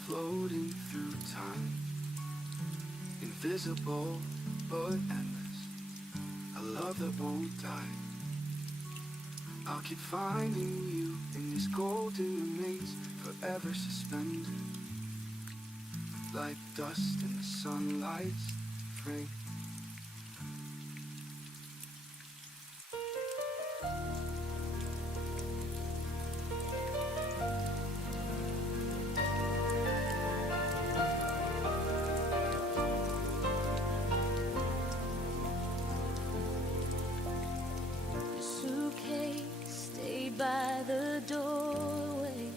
floating through time, invisible but endless, a love that won't die. I'll keep finding you in these golden remains, forever suspended, like dust in the sunlight's frame. By the doorway,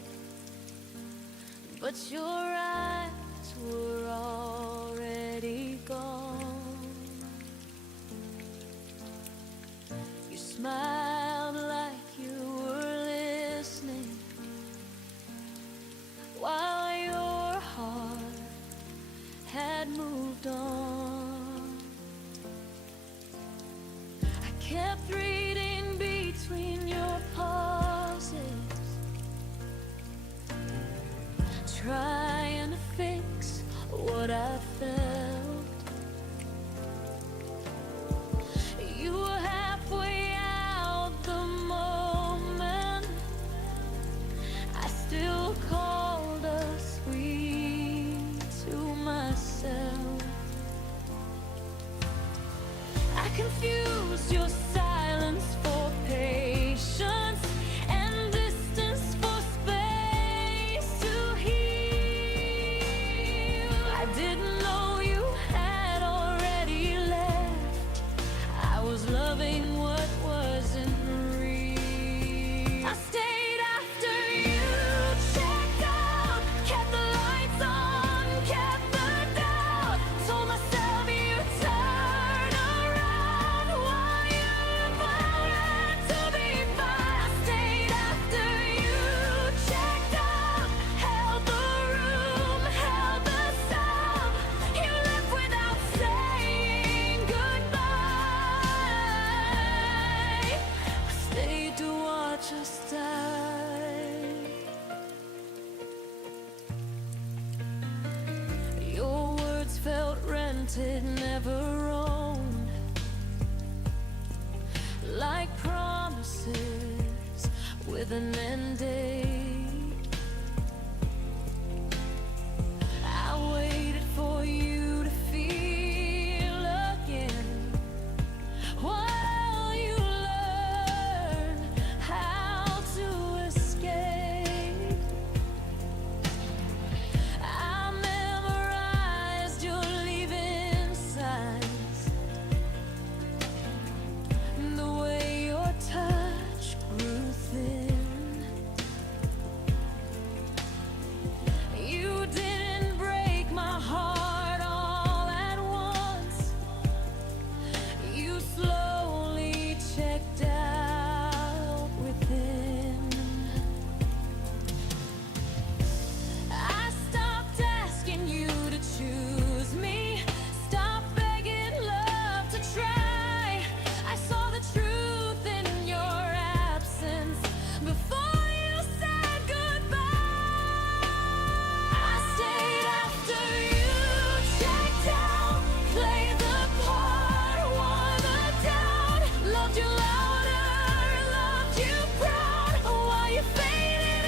but but your eyes were already gone. You smiled like you were listening, while your heart had moved on. I kept reading between your pauses, trying to fix what I felt. You were halfway out the moment I still called us sweet to myself. I confused your silence for patience and distance for space to heal. I didn't know you had already left. I was loving what wasn't real. I stayed after you checked out, kept the lights on, kept the doubt. Told myself you'd turn around while you learned to be fine. I stayed after you checked out, held the room, held the sound. You left without saying goodbye. I stayed to watch us die. Your words felt rented, never owned, like promises with an end date. I waited for you to feel again while you learn how to escape. I memorized your leaving signs, the way your touch grew thin. You didn't break my heart all at once. You slowly checked out within. I stopped asking you to choose me, stopped begging love to try. I saw the truth in your absence before you said goodbye. I stayed after you checked out, played the part, wore the doubt. Loved you louder, loved you proud, while you faded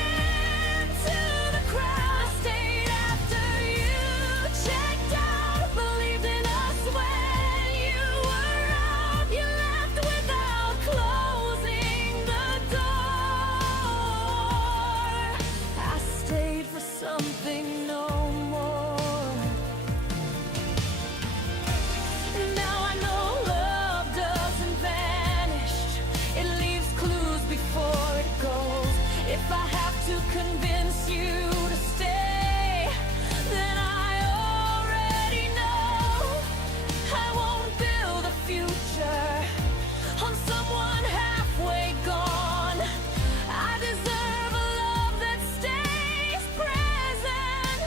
into the crowd. I stayed after you checked out, believed in us when you were out. You left without closing the door. I stayed for something no more. Now I know love doesn't vanish, it leaves clues before it goes. If I have to convince you to stay, then I already know I won't build a future on someone halfway gone. I deserve a love that stays present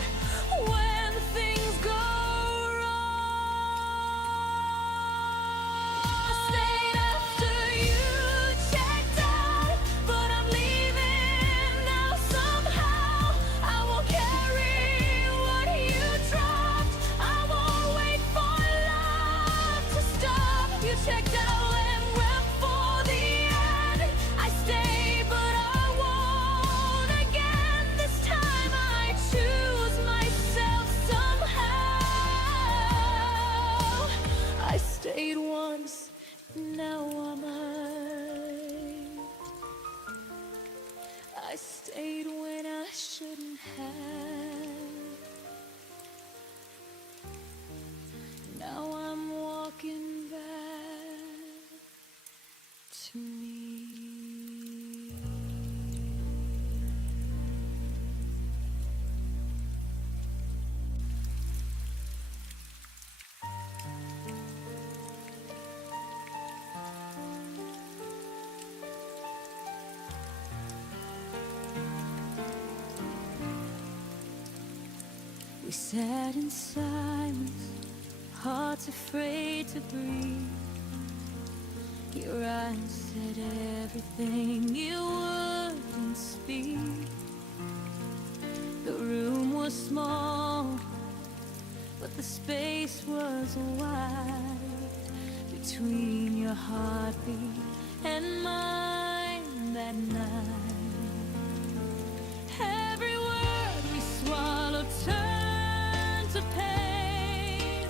We sat in silence, hearts afraid to breathe. Your eyes said everything you wouldn't speak. The room was small, but the space was wide between your heartbeat and mine that night. Every word we swallowed turned to pain.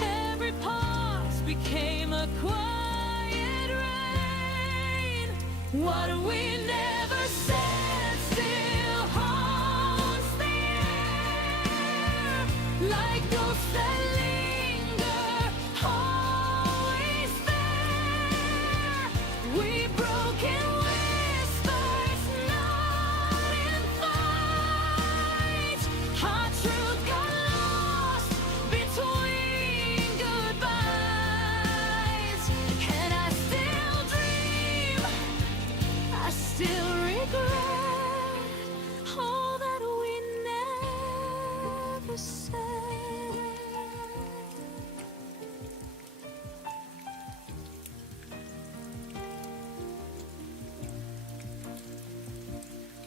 Every pause became a quiet rain. What we never said still haunts the air, like ghosts that linger, always there. We broke in whispers, not in fights. Our truth got lost between goodbyes. And I still dream, I still regret all that we never said.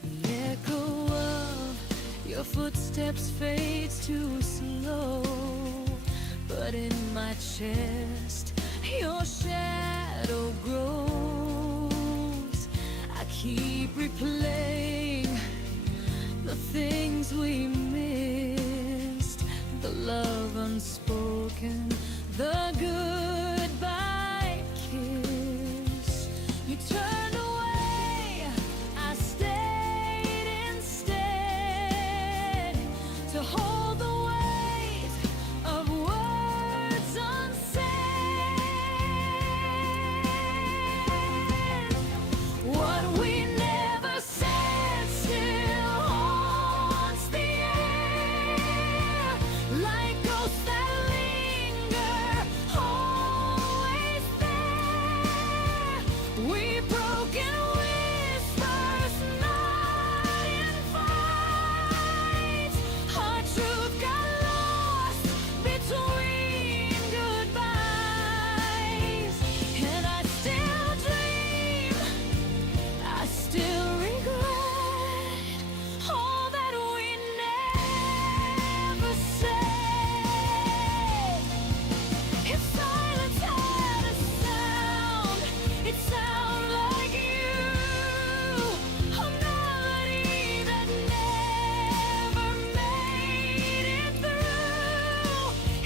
The echo of your footsteps fades too slow, but in my chest your shadow grows. I keep replaying the things we missed, the love unspoken, the goodbye kiss. You turned away, I stayed instead to hold the weight of words unsaid. What we never said still haunts the air, like ghosts that linger, always there. We broke in whispers, not in fights. Our truth got lost between goodbyes. And I still dream, I still regret all that we never said. If silence had a sound, it sounded like you, a melody that never made it through.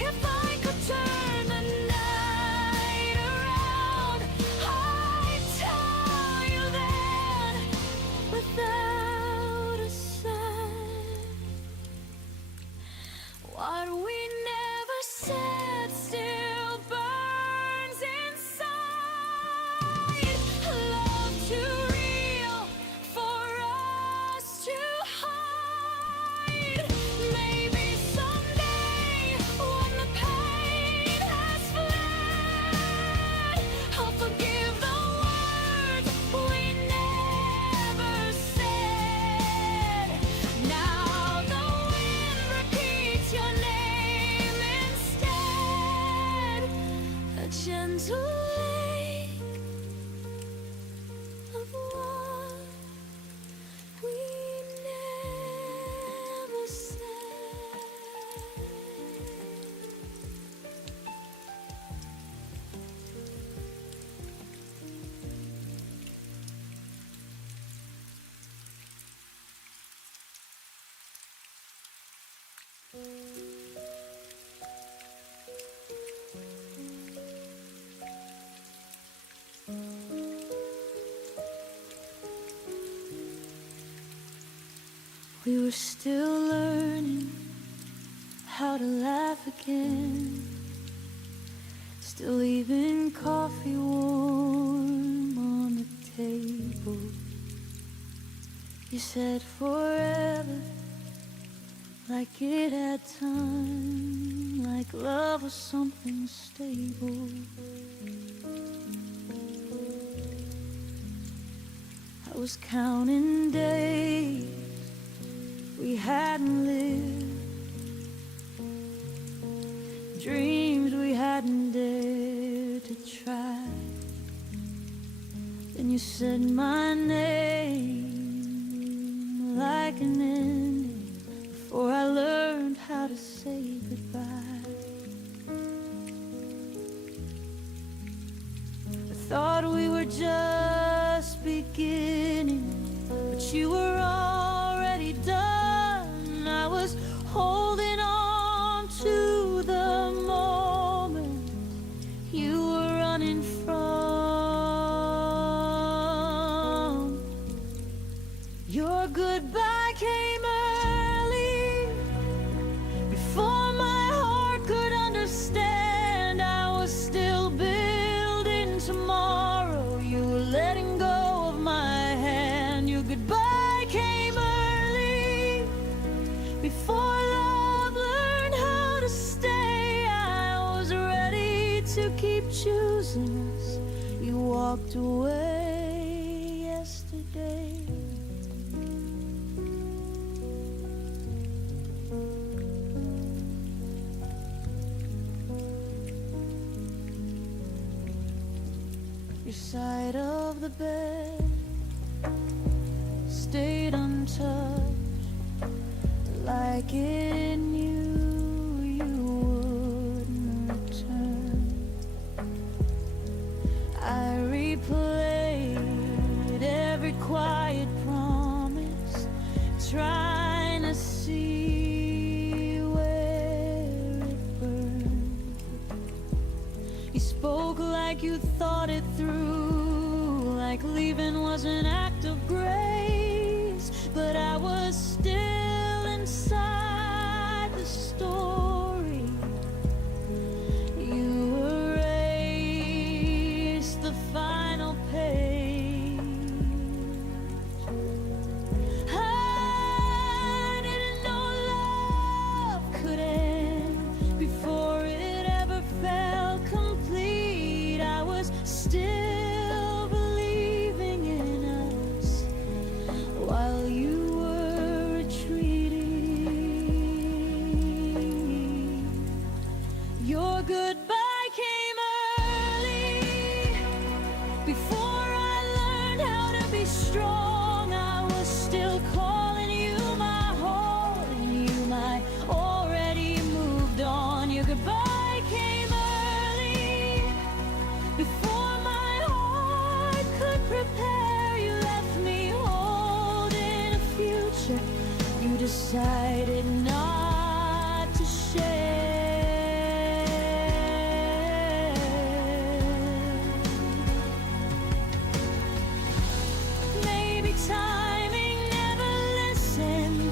If I could turn the night around, I'd tell you then, without a sign. What we never said still burns inside. Love too real for us to hide. Maybe someday when the pain has fled, I'll forgive the words we never said. Now the wind repeats your name instead, a gentle lake of what we never said. We were still learning how to laugh again, still leaving coffee warm on the table. You said forever, like it had time, like love was something stable. I was counting days we hadn't lived, you said my name like an ending before I learned how to say goodbye. I thought we were just beginning, but you were already done. I was holding on to the moment you were running from. Your goodbye came early, before my heart could understand. I was still building tomorrow. You were letting go of my hand. Your goodbye came early, before love learned how to stay. I was ready to keep choosing us. You walked away yesterday. Your side of the bed stayed untouched, like it knew you wouldn't return. I replayed every quiet promise, trying to see where it burned. You spoke like you thought it through, like leaving was an act of grace. But I was still inside the story. You erased the final page. I didn't know love could end before it ever felt complete. I was still believing in us while you were retreating. Your goodbye came early, before I learned how to be strong. I was still calling you my whole, and you might already moved on. Your goodbye came early, before my heart could prepare. You left me holding a future you decided not to share. Maybe timing never listened,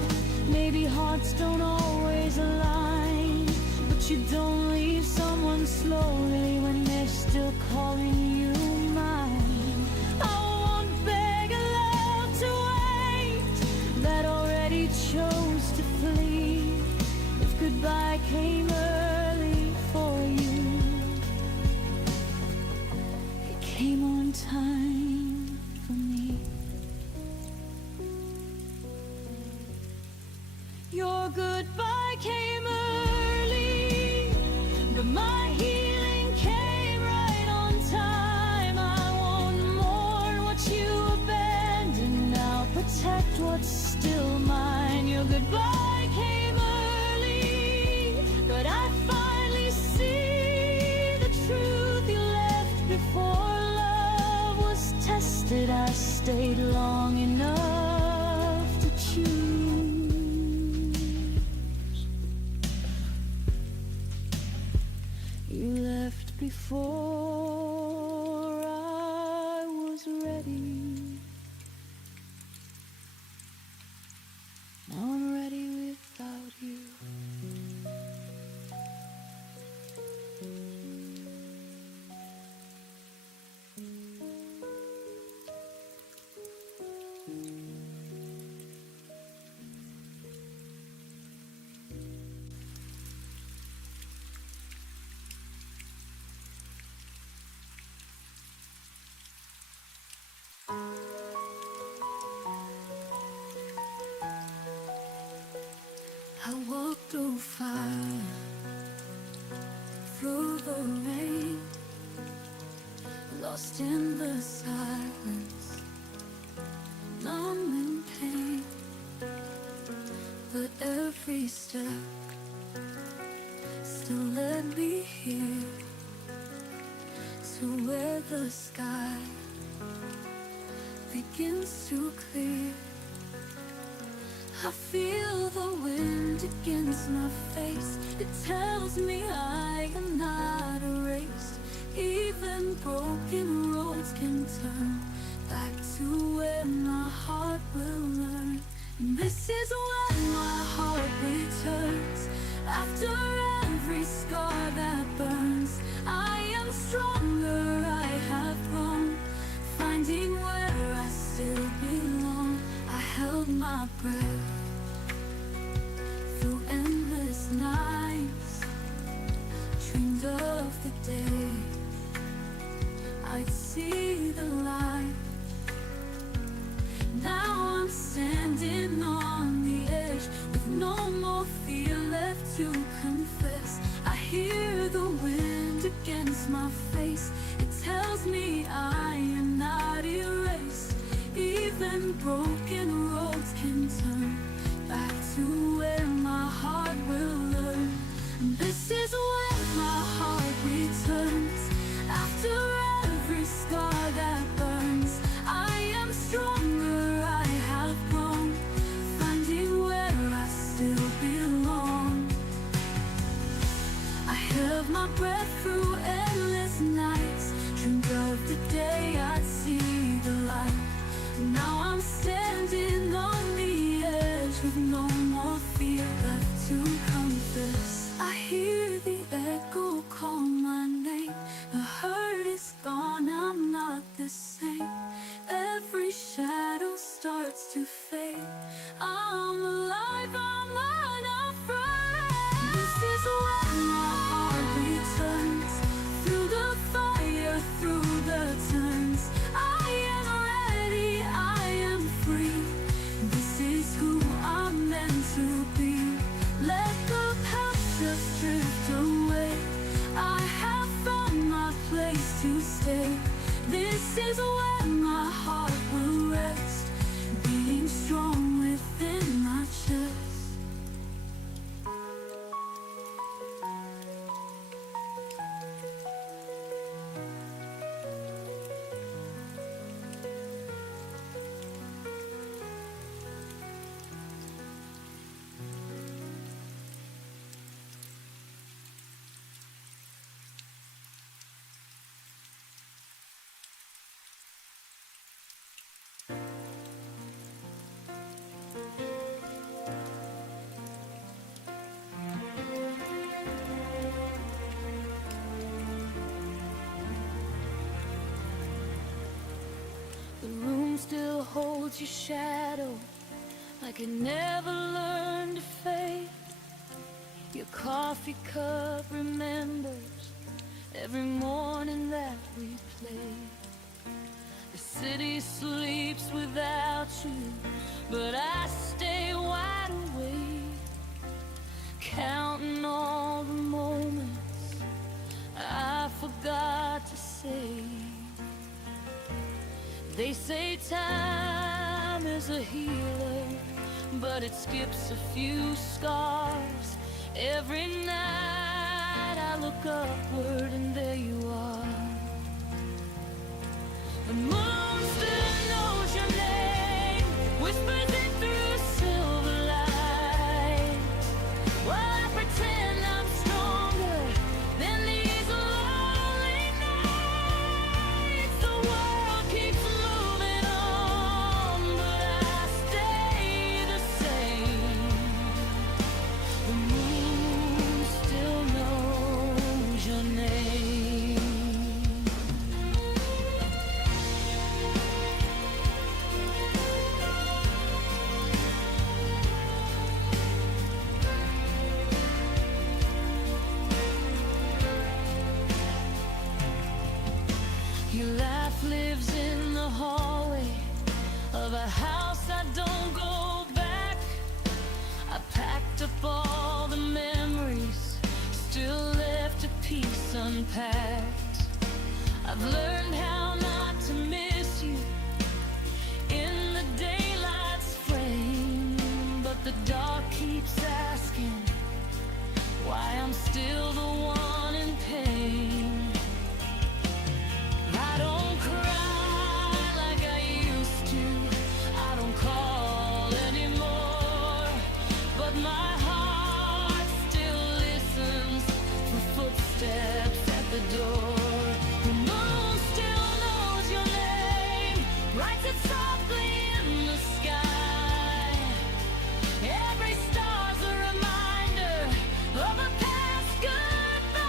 maybe hearts don't always align, but you don't leave someone slowly when they're still calling you mine. I won't beg a love to wait that already chose to flee. If goodbye came early for you, it came on time for me. Your goodbye came early, but my healing came right on time. I won't mourn what you abandoned, I'll protect what's still mine. Your goodbye came early, but I finally see the truth. You left before love was tested. I stayed long enough to choose. You left before I was ready. Now I'm ready without you. I walked through fire, through the rain, lost in the silence, numb in pain. But every step still led me here, to where the sky begins to clear. I feel the wind against my face. It tells me I am not erased. Even broken roads can turn back to where my heart will learn. And this is when my heart returns. After every scar that burns, I am stronger, I have grown, finding where I still belong. I held my breath through endless nights, dreamed of the day I'd see the light. Now I'm standing on the edge with no more fear left to confess. I hear the wind against my face. It tells me I am not erased. Even broken roads can turn back to where my heart will learn. This is when my heart returns. After every scar that burns, I am stronger, I have grown, finding where I still belong. I held my breath through endless nights, dreamed of the day I'd see the light. Now I'm standing on the edge with no more fear left to confess. I hear the echo call my name. The hurt is gone, I'm not the same. Every shadow starts to fade. I'm alive, I'm unafraid. This is when my heart returns. Through the fire, through the turns, I am ready, I am free. This is who I'm meant to be. Let the past just drift away. I have found my place to stay. This is when my heart will rest, being strong within my chest. The room still holds your shadow, like it never learned to fade. Your coffee cup remembers every morning that we played. The city sleeps without you, but I stay wide awake, counting all the moments I forgot to say. They say time is a healer, but it skips a few scars. Every night I look upward and there you are. The moon still knows your name, whispers it through silver light, while I pretend I'm stronger than these lonely nights. The world keeps moving on, but I stay the same. The moon still knows your name. Your life lives in the hallway of a house I don't go back. I packed up all the memories, still left a piece unpacked. I've learned how not to miss you in the daylight's frame, but the dark keeps asking why I'm still the one in pain. I don't cry like I used to, I don't call anymore, but my heart still listens for footsteps at the door. The moon still knows your name, writes it softly in the sky. Every star's a reminder of a past goodbye.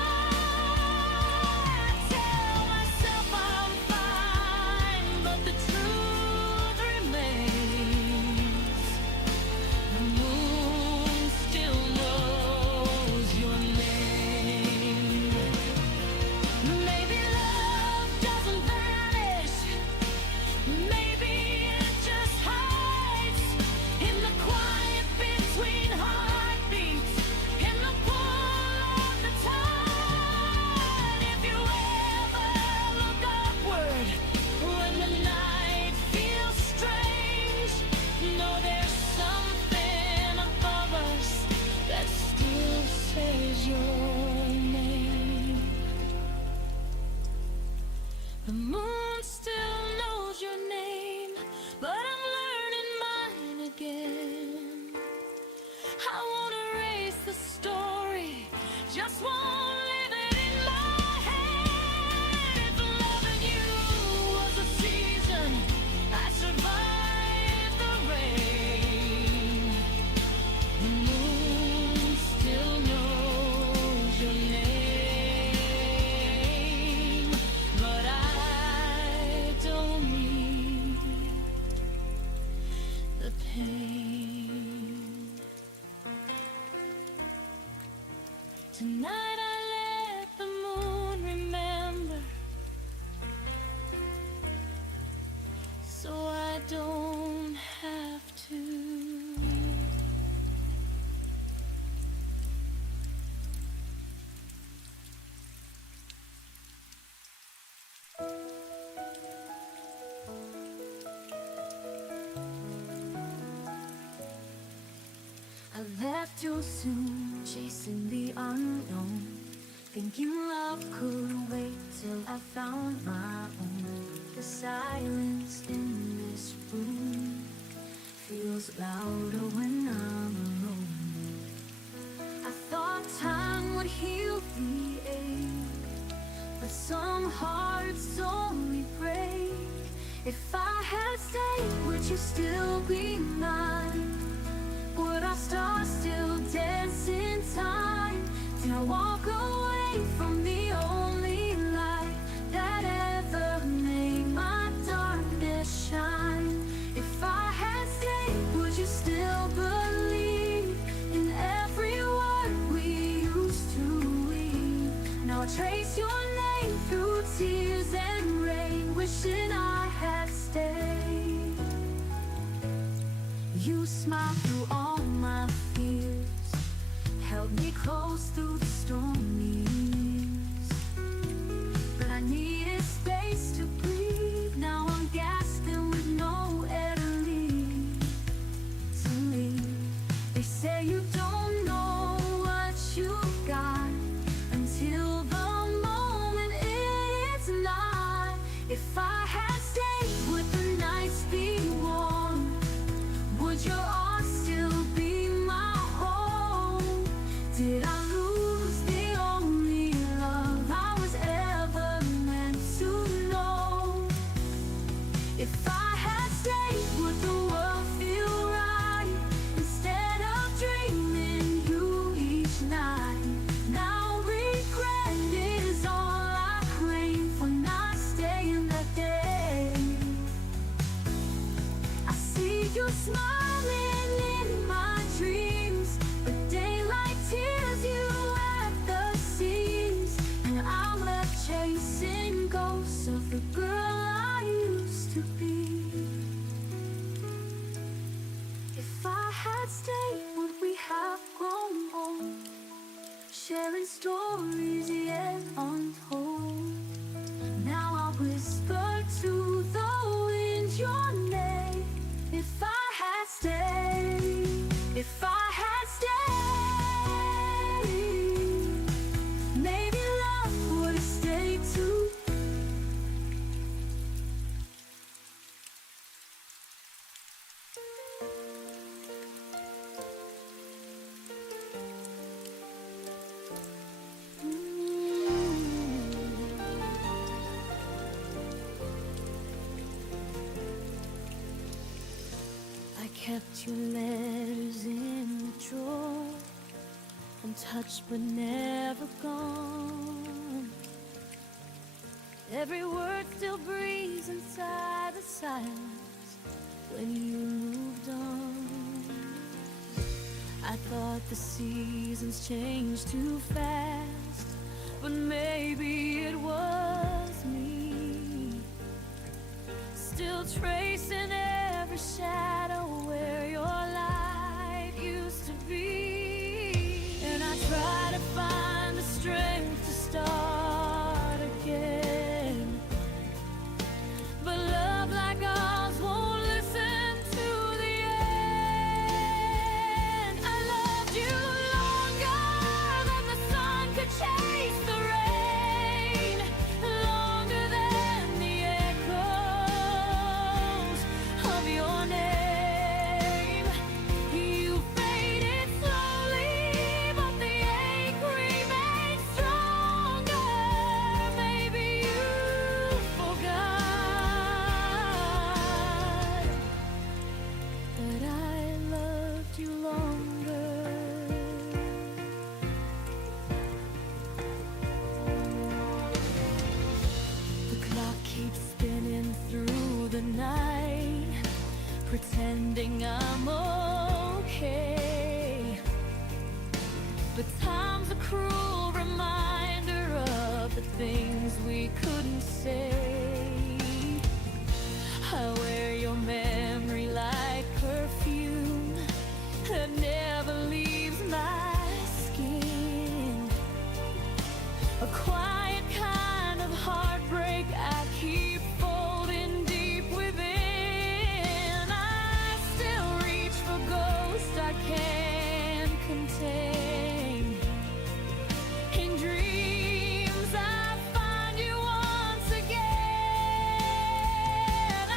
I tell myself I'm fine, but the truth remains. The moon still knows your name. Maybe love doesn't vanish, maybe it just hides in the quiet between heartbeats, in the pull of the tide. If you ever look upward when the night feels strange, know there's something above us that still says your name. The moon still knows your name, but I'm learning mine again. I won't erase the story, just won't live it in my head. If loving you was a season, I survived the rain. The moon still knows your name, but I don't need the pain. Tonight I let the moon remember, so I don't have to. I left you soon, chasing the unknown, thinking love could wait till I found my own. The silence in this room feels louder when I'm alone. I thought time would heal the ache, but some hearts only break. If I had stayed, would you still be mine? Would our stars still dance in time? Did I walk away from the only light that ever made my darkness shine? If I had stayed, would you still believe in every word we used to weave? Now I trace your name through tears and rain, wishing I had stayed. You smiled through all my fears, held me close through the stormy years. But I needed space to breathe. Now I'm gasping with no air to leave. They say you don't know what you got until the moment it's not. If I had stayed, would the nights be warm? Would your arms still be my home? Did I lose the only love I was ever meant to know? If I had stayed, would the world feel right instead of dreaming you each night? Now regret is all I claim for not staying that day. I see you smiling in my dreams, but daylight tears you at the seams, and I'm left chasing ghosts of the girl I used to be. If I had stayed, would we have grown old, sharing stories yet untold? Now kept your letters in the drawer, untouched but never gone. Every word still breathes inside the silence when you moved on. I thought the seasons changed too fast, but maybe it was me, still tracing every shadow where your light used to be. And I try to find the strength to start again, but love like ours won't listen to the end. I loved you longer than the sun could chase the rain, longer than the echoes of your name. You faded slowly, but the ache remained stronger. Maybe you forgot that I loved you longer. The clock keeps spinning through the night, pretending I'm okay, but time's a cruel reminder of the things we couldn't say. I wear your memory like perfume that never leaves my skin, a quiet kind of heartbreak I keep folding deep within. I still reach for ghosts I can't contain. In dreams I find you once again.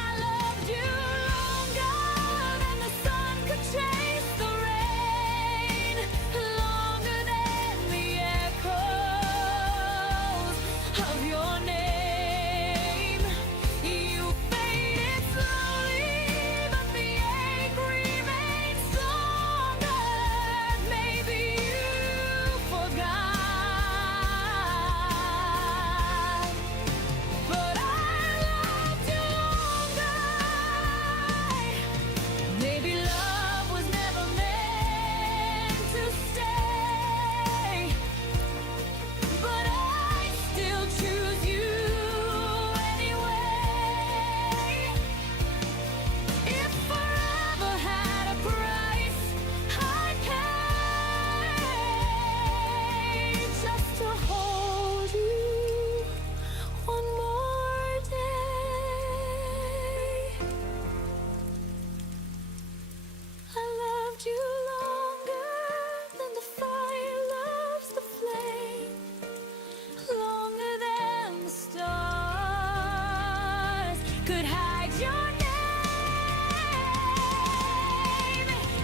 I loved you longer than the sun could chase the rain, longer than the echoes of your name. You faded slowly, but the ache remained stronger. Maybe you forgot, but I loved you longer. Maybe love was never meant to stay, but I still choose you anyway. If forever had a price, I'd pay just to hold you one more day. I loved you longer than the fire loves the flame, longer than the stars could hide your name.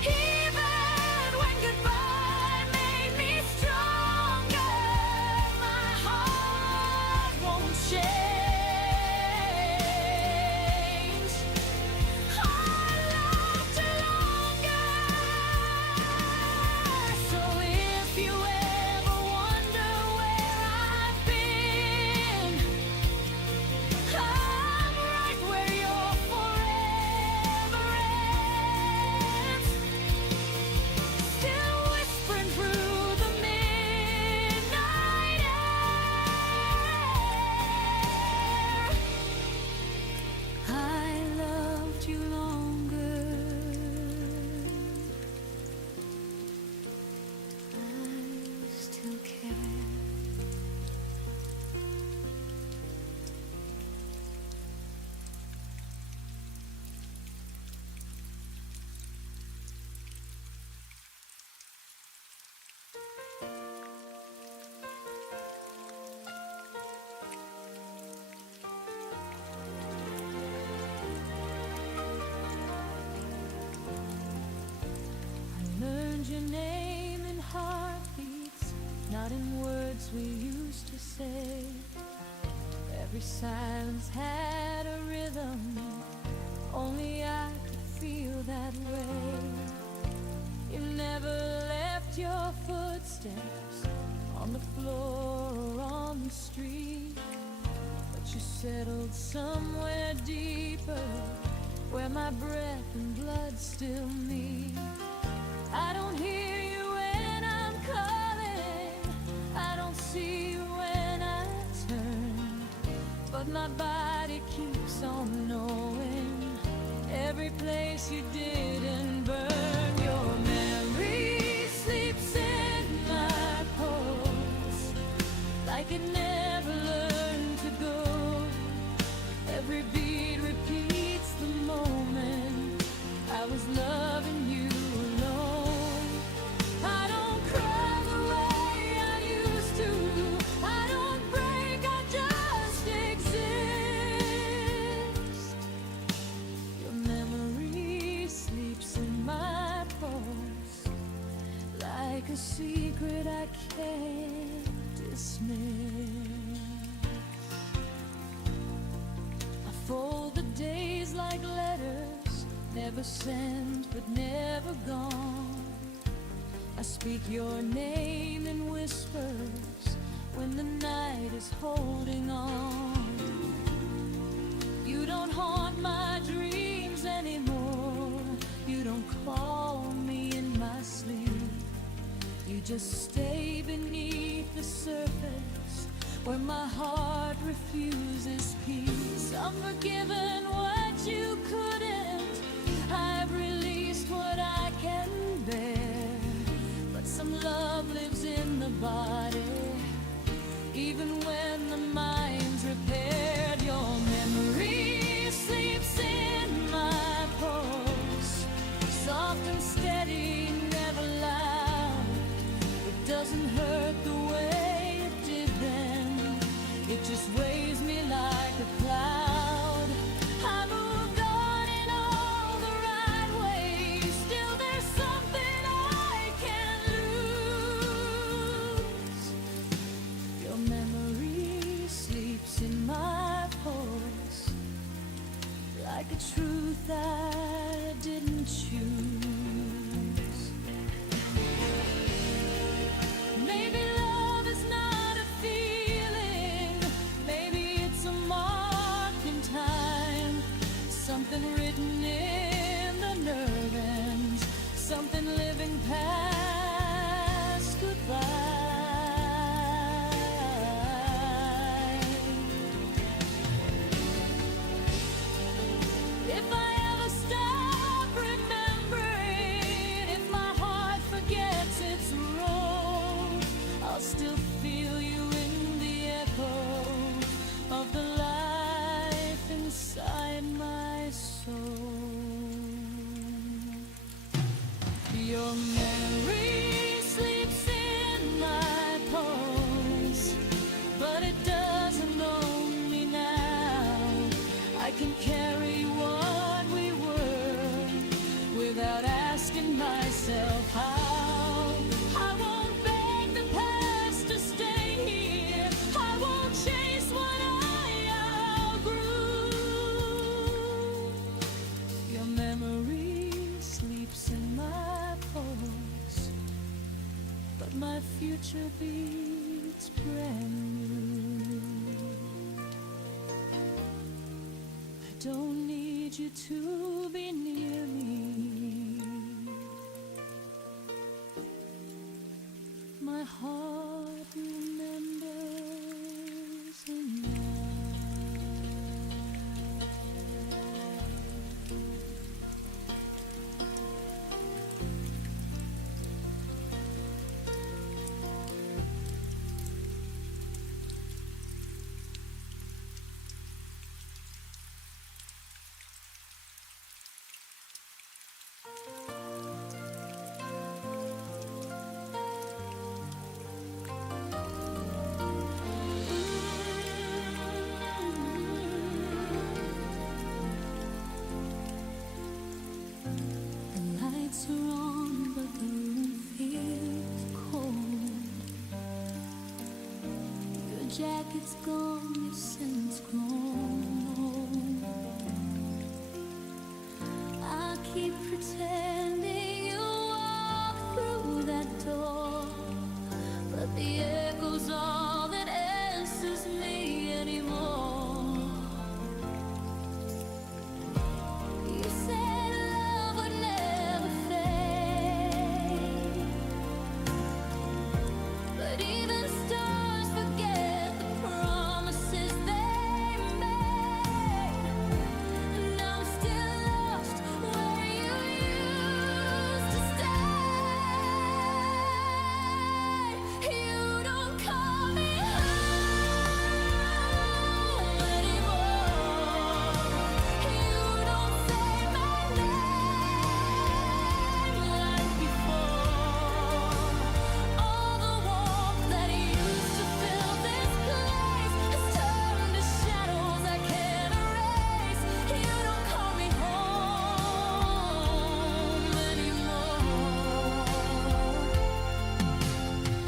Even when goodbye made me stronger, my heart won't change. I loved you longer. So if you ever wonder where I've been, I'm right where your forever ends, still whispering through the midnight air. I loved you longer. I still care. I learned your name in heartbeats, not in words we used to say. Every silence had a rhythm only I could feel. feel that way. You never left your footsteps on the floor or on the street, but you settled somewhere deeper where my breath and blood still meet. I don't hear you when I'm calling, I don't see you when I turn, but my body keeps on knowing every place you didn't burn. Your memory sleeps in my pulse like it never learned to go. Every beat repeats the moment I was loving you alone. I don't cry the way I used to, I don't break, I just exist. Your memory sleeps in my pulse like a secret I can't dismiss. I fold the days like letters, never sent but never gone. I speak your name in whispers when the night is holding on. You don't haunt my dreams anymore, you don't call me in my sleep. You just stay beneath the surface where my heart refuses peace. I'm forgiven what you couldn't, I've released what I can bear, but some love lives in the body, even when the mind's repaired. Your memory sleeps in my pulse, soft and steady, never loud. It doesn't hurt the way it did then, it just weighs me like a cloud. I moved on in all the right ways, still there's something I can't lose. Your memory sleeps in my pulse like a truth I didn't choose. Maybe love is not a feeling, maybe it's a mark in time, something written in the nerve ends, something living past goodbye. If I ever stop remembering, if my heart forgets its role, I'll still feel you in the echo of the life inside my soul. Your memory sleeps in my pulse, but it doesn't own me now. I can carry what we were without asking myself how. I won't beg the past to stay here, I won't chase what I outgrew. Your memory sleeps in my pulse, but my future beats brand new. I don't need you to be near me, my heart remembers enough. jacket's gone, your scent's grown. I keep pretending you walk through that door, but the echo's all that answers me anymore. You said love would never fade, but even stars forget the promises they made. And I'm still lost where you used to stay. You don't call me home anymore. You don't say my name like before. All the warmth that used to fill this place has turned to shadows I can't erase. You don't call me home anymore.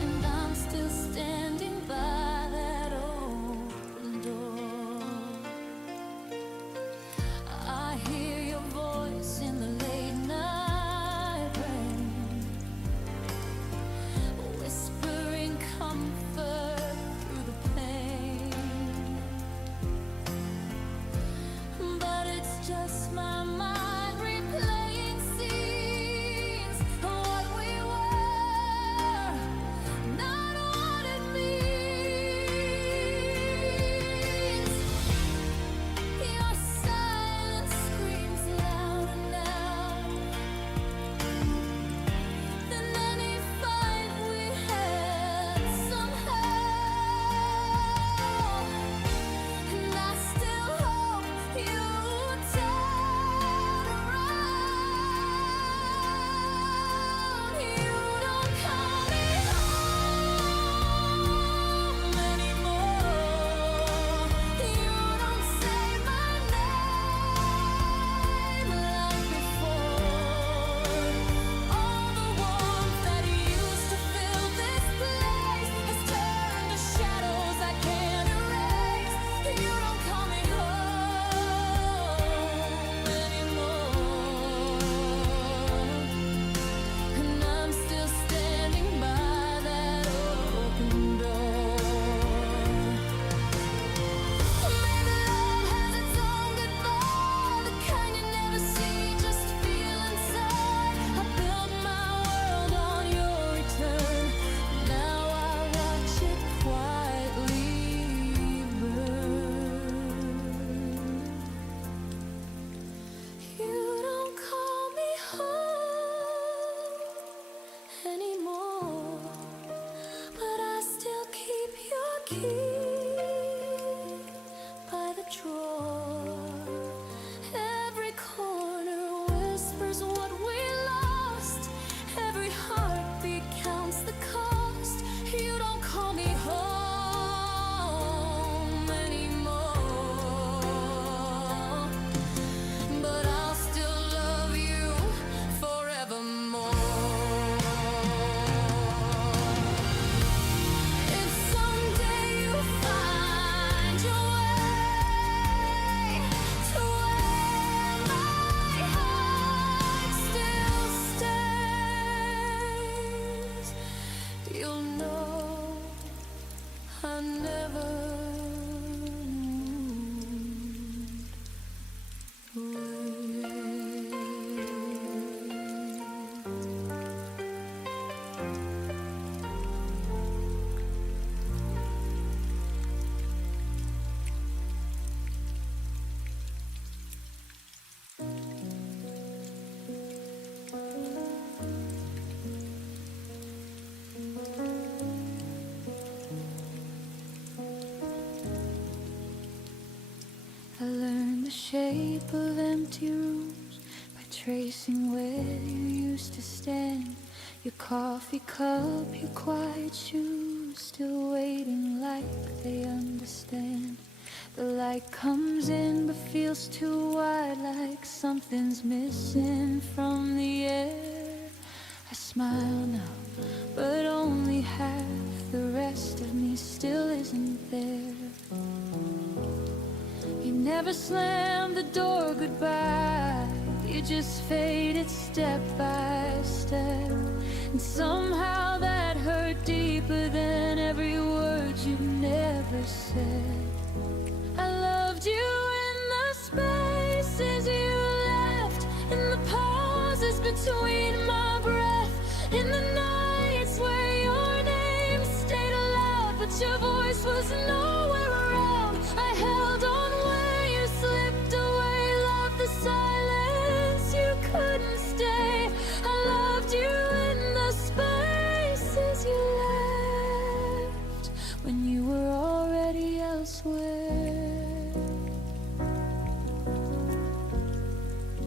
And I'm still standing by that open door. I hear your voice in the late night rain, whispering comfort through the pain. But it's just my mind replaying scenes of what we were, not what it means. Your silence screams louder now than any fight we had somehow. And I still hope you turn around. You don't call me home anymore. You don't say my name like before. All the warmth that used to fill this place has turned to shadows I can't erase. You don't call me home anymore. And I'm still standing by that open door. Maybe love has its own goodbye, the kind you never see, just feel inside. I built my world on your return. Now I watch it quietly burn. You don't call me home anymore, but I still keep your key by the drawer. Every corner whispers what we lost. Every heartbeat counts the cost. You don't call me home anymore, but I'll still love you forevermore. If someday you find your way to where my heart still stays, you'll know I never moved away. I learned the shape of empty rooms by tracing where you used to stand. Your coffee cup, your quiet shoes, still waiting like they understand. The light comes in but feels too wide, like something's missing from the air. I smile now, but only half. The rest of me still isn't there. You never slammed the door goodbye. we just faded step by step. And somehow that hurt deeper than every word you never said. I loved you in the spaces you left, in the pauses between my breath, in the nights where your name stayed aloud, but your voice was nowhere around. I held on where you slipped away, loved the silence, you couldn't stay. I loved you in the spaces you left when you were already elsewhere.